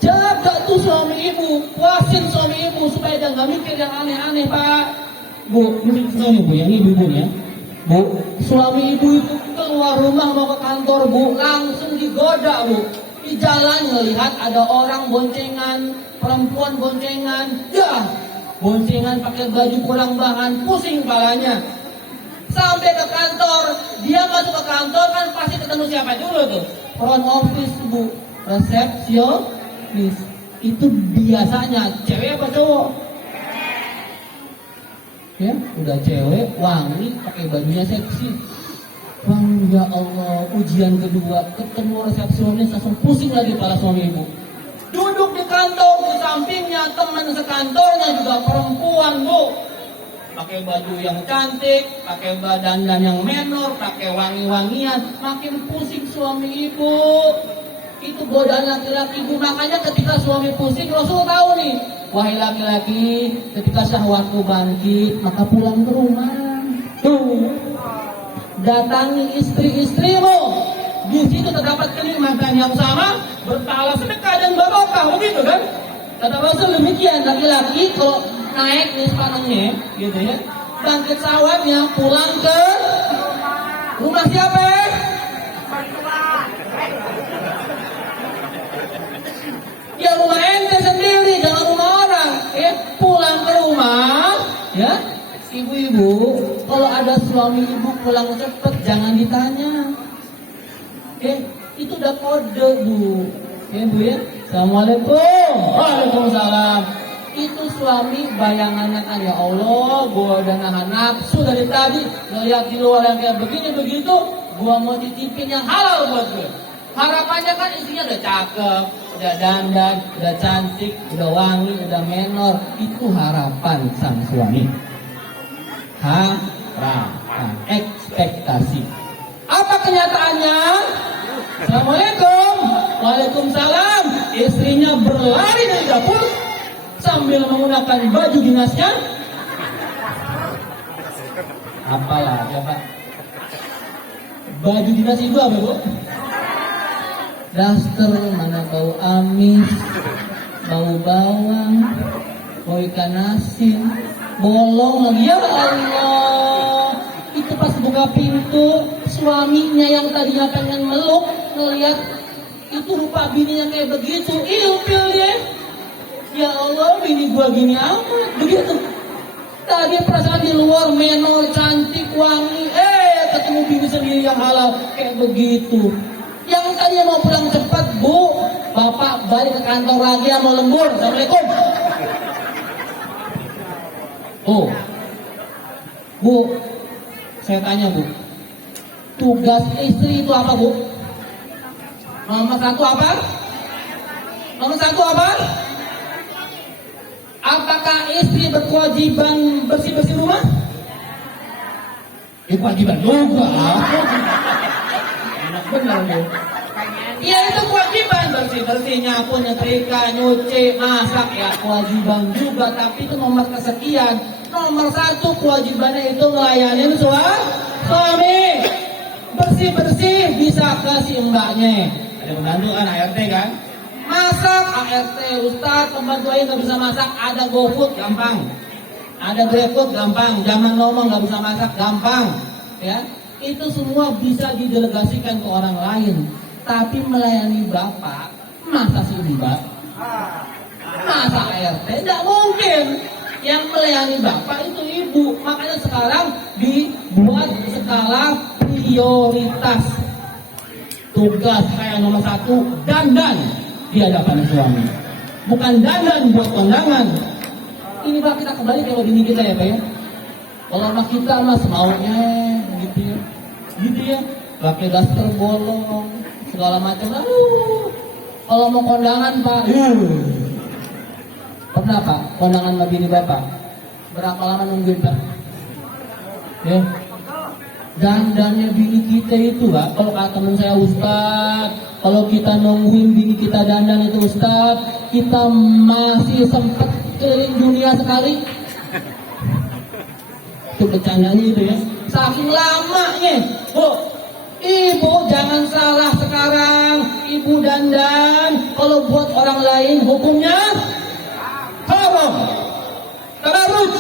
Jaga tuh suami ibu, puasin suami ibu supaya dia nggak mikir yang aneh-aneh pak. Bu, ini suami ibu, yang ibu ya. Bu, suami ibu itu keluar rumah mau ke kantor bu, langsung digoda bu. Di jalan melihat ada orang boncengan, perempuan boncengan, ya. Boncengan pakai baju kurang bahan, pusing kepalanya. Sampai ke kantor, dia masuk ke kantor kan pasti ketemu siapa dulu tuh? Front office bu, resepsionis. Itu biasanya cewek apa cowok? Ya, udah cewek, wangi, pakai bajunya seksi. Wah, ya Allah, ujian kedua, ketemu resepsionis langsung pusing lagi kepala suami ibu. Duduk di kantor, di sampingnya teman sekantornya juga perempuan bu. Pakai baju yang cantik, pakai dandan yang menor, pakai wangi-wangian, makin pusing suami ibu. Itu godaan laki-laki bu. Makanya ketika suami pusing, Rasul tahu nih, wahai laki-laki, ketika syahwatmu bangkit, maka pulang ke rumah. Tuh, datangi istri-istrimu, di situ terdapat kenikmatan yang sama, berpahala sedekah dan barokah, begitu kan? Kata Rasul demikian, laki-laki kalau naik nih sepanengnya, gitu ya, bangkit sawatnya pulang ke rumah siapa? Ya rumah ente sendiri, jangan rumah orang. Pulang ke rumah, ya. Ibu-ibu, kalau ada suami ibu pulang cepet, jangan ditanya. Itu udah kode, Bu. Bu ya. Assalamualaikum. Waalaikumsalam. Itu suami bayangannya kan, ya Allah, gua udah nahan nafsu dari tadi, ngeliat di luar yang kayak begini begitu, gua mau titipin yang halal buat gue. Harapannya kan istrinya udah cakep, udah dandan, udah cantik, udah wangi, udah menor. Itu harapan sang suami. Harapan, ekspektasi. Apa kenyataannya? Assalamualaikum. Waalaikumsalam. Istrinya berlari dari dapur sambil menggunakan baju dinasnya. Apalah, coba. Baju dinas itu apa, Bu? Daster, mana bau amis, bau bawang, bau ikan asin, bolong lagi, ya Allah. Itu pas buka pintu, suaminya yang tadinya pengen meluk, ngeliat itu rupa bininya kayak begitu, ilfil dia. Ya Allah, bini gua gini amat, begitu. Tadi perasaan di luar menor, cantik, wangi, ketemu bini sendiri yang halal kayak begitu. Yang tadinya mau pulang cepat, Bu, Bapak balik ke kantor lagi mau lembur. Assalamualaikum. Bu, saya tanya, Bu, tugas istri itu apa, Bu? Nomor satu apa? Apakah istri berkewajiban bersih-bersih rumah? Kewajiban juga. Enak benar, Bu. Ya itu kewajiban, bersih-bersih, nyapu, nyetrika, nyuci, masak, ya kewajiban juga. Tapi itu nomor kesekian. Nomor satu kewajibannya itu ngelayanin suami. Bersih-bersih bisa kasih mbaknya. Ada pembantu kan, ART kan? Masak, ART, Ustadz, pembantu aja nggak bisa masak, ada GoFood, gampang. Ada GrabFood, gampang. Jangan ngomong nggak bisa masak, gampang. Ya, itu semua bisa didelegasikan ke orang lain. Tapi melayani bapak, masa sih mbak? Masa ART? Tidak mungkin. Yang melayani bapak itu ibu. Makanya sekarang dibuat skala prioritas. Tugas saya nomor satu, dandan di hadapan suami. Bukan dandan buat kondangan. Ini Pak, kita kembali kalau bini kita ya Pak ya. Kalau sama kita mas maunya gitu ya. Gitu ya. Pakai daster bolong, segala macam. Kalau mau kondangan Pak, pernah Pak kondangan sama bini Bapak? Berapa lama nungguin Pak? Ya. Dandannya bini kita itu Pak, kalau kata teman saya Ustadz, kalau kita nungguin bini kita dandan itu Ustadz, kita masih sempat keliling dunia sekali. Itu bercandanya itu ya. Saking lamanya. Bu, ibu jangan salah sekarang. Ibu dandan kalau buat orang lain hukumnya haram. Tabarruj,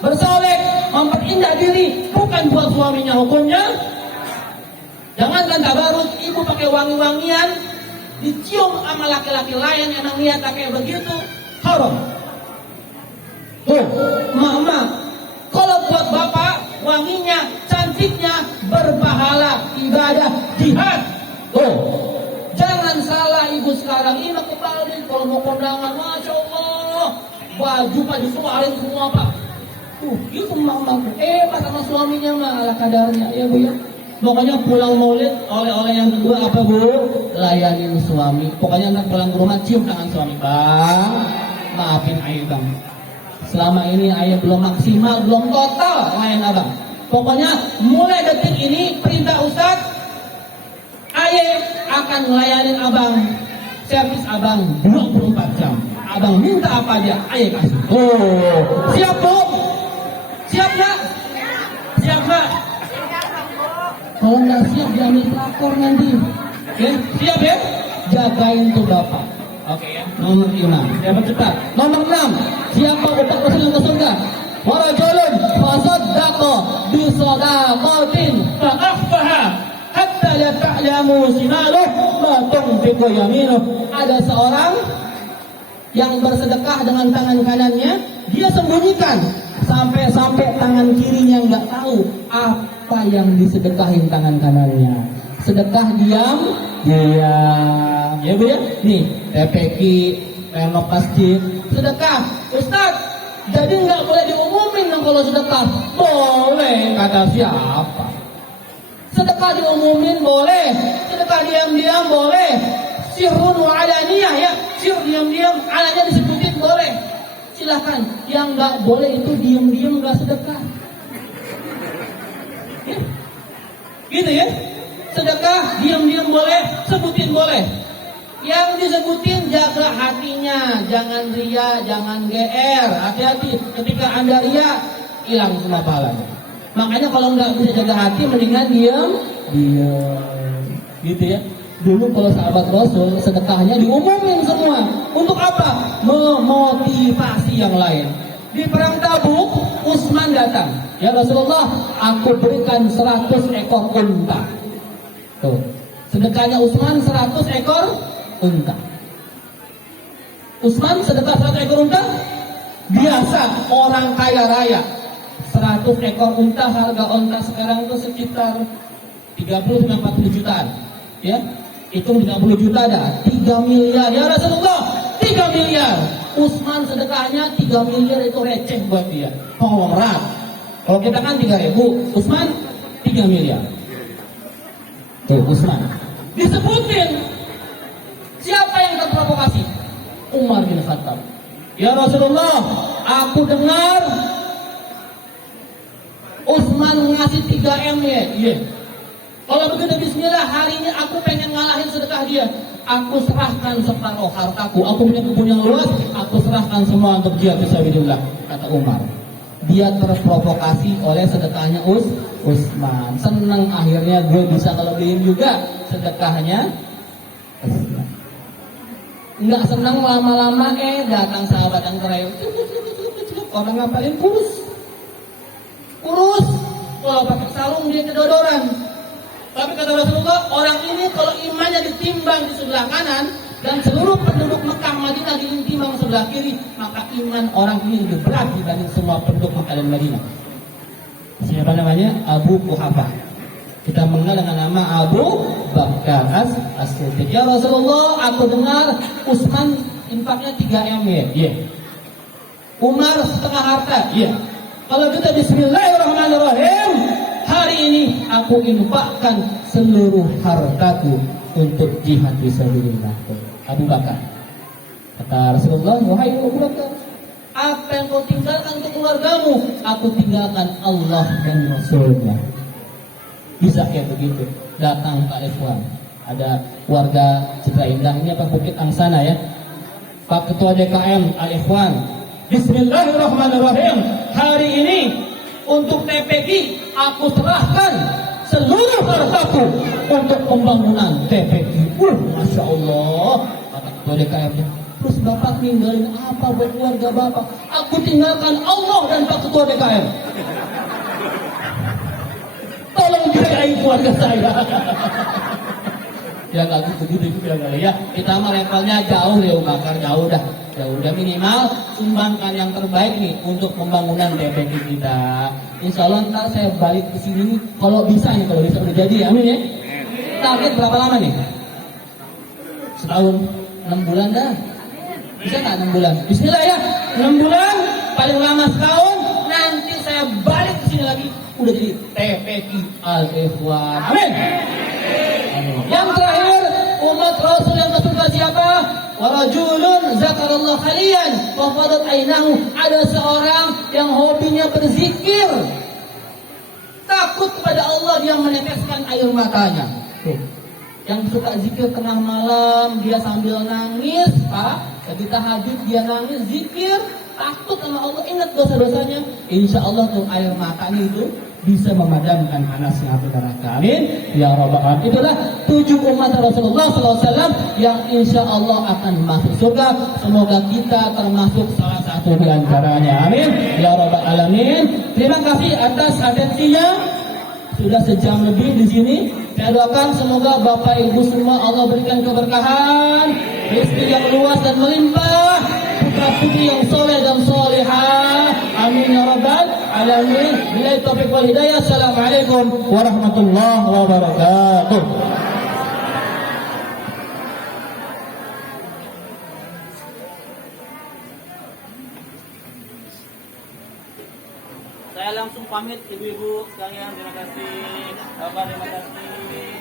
bersolek, memperindah diri, bukan buat suaminya hukumnya. Jangankan tabarruj, ibu pakai wangi-wangian, dicium sama laki-laki lain yang lihat kayak begitu, haram. Mama, kalau buat bapak, wanginya, cantiknya, berpahala, ibadah, jihad. Jangan salah ibu sekarang ini kembali kalau mau kondangan, masya Allah, baju pak dikeluarin semua pak. Itu mama, pas sama suaminya mah ala kadarnya, ya bu ya. Pokoknya pulang maulid, oleh-oleh yang kedua apa bu? Layanin suami. Pokoknya nanti pulang ke rumah cium tangan suami, bang, maafin ayah bang. Selama ini ayah belum maksimal, belum total layan abang. Pokoknya mulai detik ini perintah Ustadz, ayah akan ngelayanin abang, servis abang 24 jam. Abang minta apa aja, ayah kasih. Siap bu? Siap nggak? Siap nggak? Kalau nggak siap diambil pelakor nanti. Ya, siap ya? Jagain tuh bapak. Oke ya. Nomor 5. Siapa cepat? Nomor 6. Siapa otak Rasul ke surga? Warajulun fasaddaqa bi sadaqatin fa akhfaha hatta la ta'lamu shimaluhu ma tunfiqu yaminuh. Ada seorang yang bersedekah dengan tangan kanannya, dia sembunyikan sampai tangan kirinya nggak tahu apa yang disedekahin tangan kanannya. Sedekah diam, ya Bu ya. Nih, TPQ, renov masjid, sedekah. Ustaz, jadi nggak boleh diumumin dong kalau sedekah. Boleh, kata siapa? Sedekah diumumin boleh, sedekah diam-diam boleh. Sirrun wa alaniyah ya, sir diam-diam, alaniyah disebutin boleh. Silahkan, yang nggak boleh itu diam-diam nggak sedekah. Ya? Gitu ya? Sedekah diam-diam boleh, sebutin boleh. Yang disebutin jaga hatinya, jangan ria, jangan GR. Hati-hati, ketika Anda ria, hilang semua pahalanya. Makanya kalau nggak bisa jaga hati, mendingan diam. Gitu ya. Dulu kalau sahabat Rasul, sedekahnya diumumin semua. Untuk apa? Memotivasi yang lain. Di perang Tabuk, Utsman datang. Ya Rasulullah, aku berikan 100 ekor unta. Tuh, sedekahnya Utsman 100 ekor unta. Utsman sedekah 100 ekor unta? Biasa orang kaya raya. 100 ekor unta, harga unta sekarang itu sekitar 30-40 jutaan. Ya, hitung 30 juta dah, 3 miliar. Ya Rasulullah, 3 miliar. Utsman sedekahnya 3 miliar itu receh buat dia. Horat. Kalau kita kan 3.000, Utsman 3 miliar. Tuh, Utsman disebutin. Siapa yang terprovokasi? Umar bin Khattab. Ya Rasulullah, aku dengar Utsman ngasih 3 M ya. Iya. Kalau begitu bismillah, hari ini aku pengen ngalahin sedekah dia. Aku serahkan separuh hartaku. Aku punya kebun yang luas, aku serahkan semua untuk dia fisabilillah, kata Umar. Dia terprovokasi oleh sedekahnya Utsman. Senang akhirnya gue bisa kelebihin juga sedekahnya Utsman. Nggak senang lama-lama datang sahabat yang terakhir. Orang ngapalin kurus. Kalau pakai sarung dia kedodoran. Tapi kata Rasulullah, orang ini kalau imannya ditimbang di sebelah kanan dan seluruh penduduk Mekah Madinah ditimbang sebelah kiri, maka iman orang ini lebih berat dibanding semua penduduk Mekah dan Madinah. Siapa namanya? Abu Quhafah. Kita mengenal dengan nama Abu Bakar As-Siddiq. Ya Rasulullah, aku dengar Utsman infaknya 3 M ya. Iya. Umar setengah harta. Iya. Kalau kita bismillahirrahmanirrahim, hari ini aku infakkan seluruh hartaku untuk jihad fisabilillah. Abu Bakar. Kata Rasulullah, wahai Abu Bakar, apa yang kau tinggalkan untuk keluargamu? Aku tinggalkan Allah dan Rasulnya. Bisa kayak begitu. Datang Pak Ikhwan, ada warga Citra Indah, ini apa Bukit Angsana ya, Pak Ketua DKM Al Ikhwan. Bismillahirrahmanirrahim. Hari ini untuk TPQ aku serahkan seluruh hartaku untuk pembangunan TPQ. Masya Allah, kata Ketua DKM. Terus Bapak ninggalin apa buat keluarga Bapak? Aku tinggalkan Allah dan Pak Ketua DKM. Tolong biayain keluarga saya. Ya nggak gitu juga kali ya. Kita mah levelnya jauh ya, Bakar, jauh dah. Ya udah, minimal sumbangkan yang terbaik nih untuk pembangunan TPQ kita. Insya Allah ntar saya balik ke sini kalau bisa nih, kalau bisa udah jadi, amin ya. Target berapa lama nih? Setahun, 6 bulan dah. Bisa nggak 6 bulan? Bismillah ya, 6 bulan, paling lama setahun. Nanti saya balik ke sini lagi, udah jadi TPQ Al Ikhwan. Amin. Yang terakhir, umat Rasul yang kesuka siapa? Warajulun zakarallah khalian wa fadat ainahu. Ada seorang yang hobinya berzikir, takut kepada Allah, dia meneteskan air matanya. Yang suka zikir tengah malam, dia sambil nangis, Pak. Lagi tahajud dia nangis, zikir, takut sama Allah, ingat dosa-dosanya. Insya Allah tuh air matanya itu bisa memadamkan panasnya api neraka. Amin ya rabbal alamin. Itulah 7 umat Rasulullah SAW yang insya Allah akan masuk surga. Semoga kita termasuk salah satu di antaranya. Amin ya rabbal alamin. Terima kasih atas atensinya. Sudah sejam lebih di sini. Saya doakan semoga Bapak Ibu semua Allah berikan keberkahan, rezeki yang luas dan melimpah, putra-putri yang soleh dan solehah. Amin ya rabbal alamin. Billahi taufiq wal hidayah. Assalamualaikum warahmatullahi wabarakatuh. Saya langsung pamit ibu-ibu sekalian. Terima kasih. Bapak terima kasih.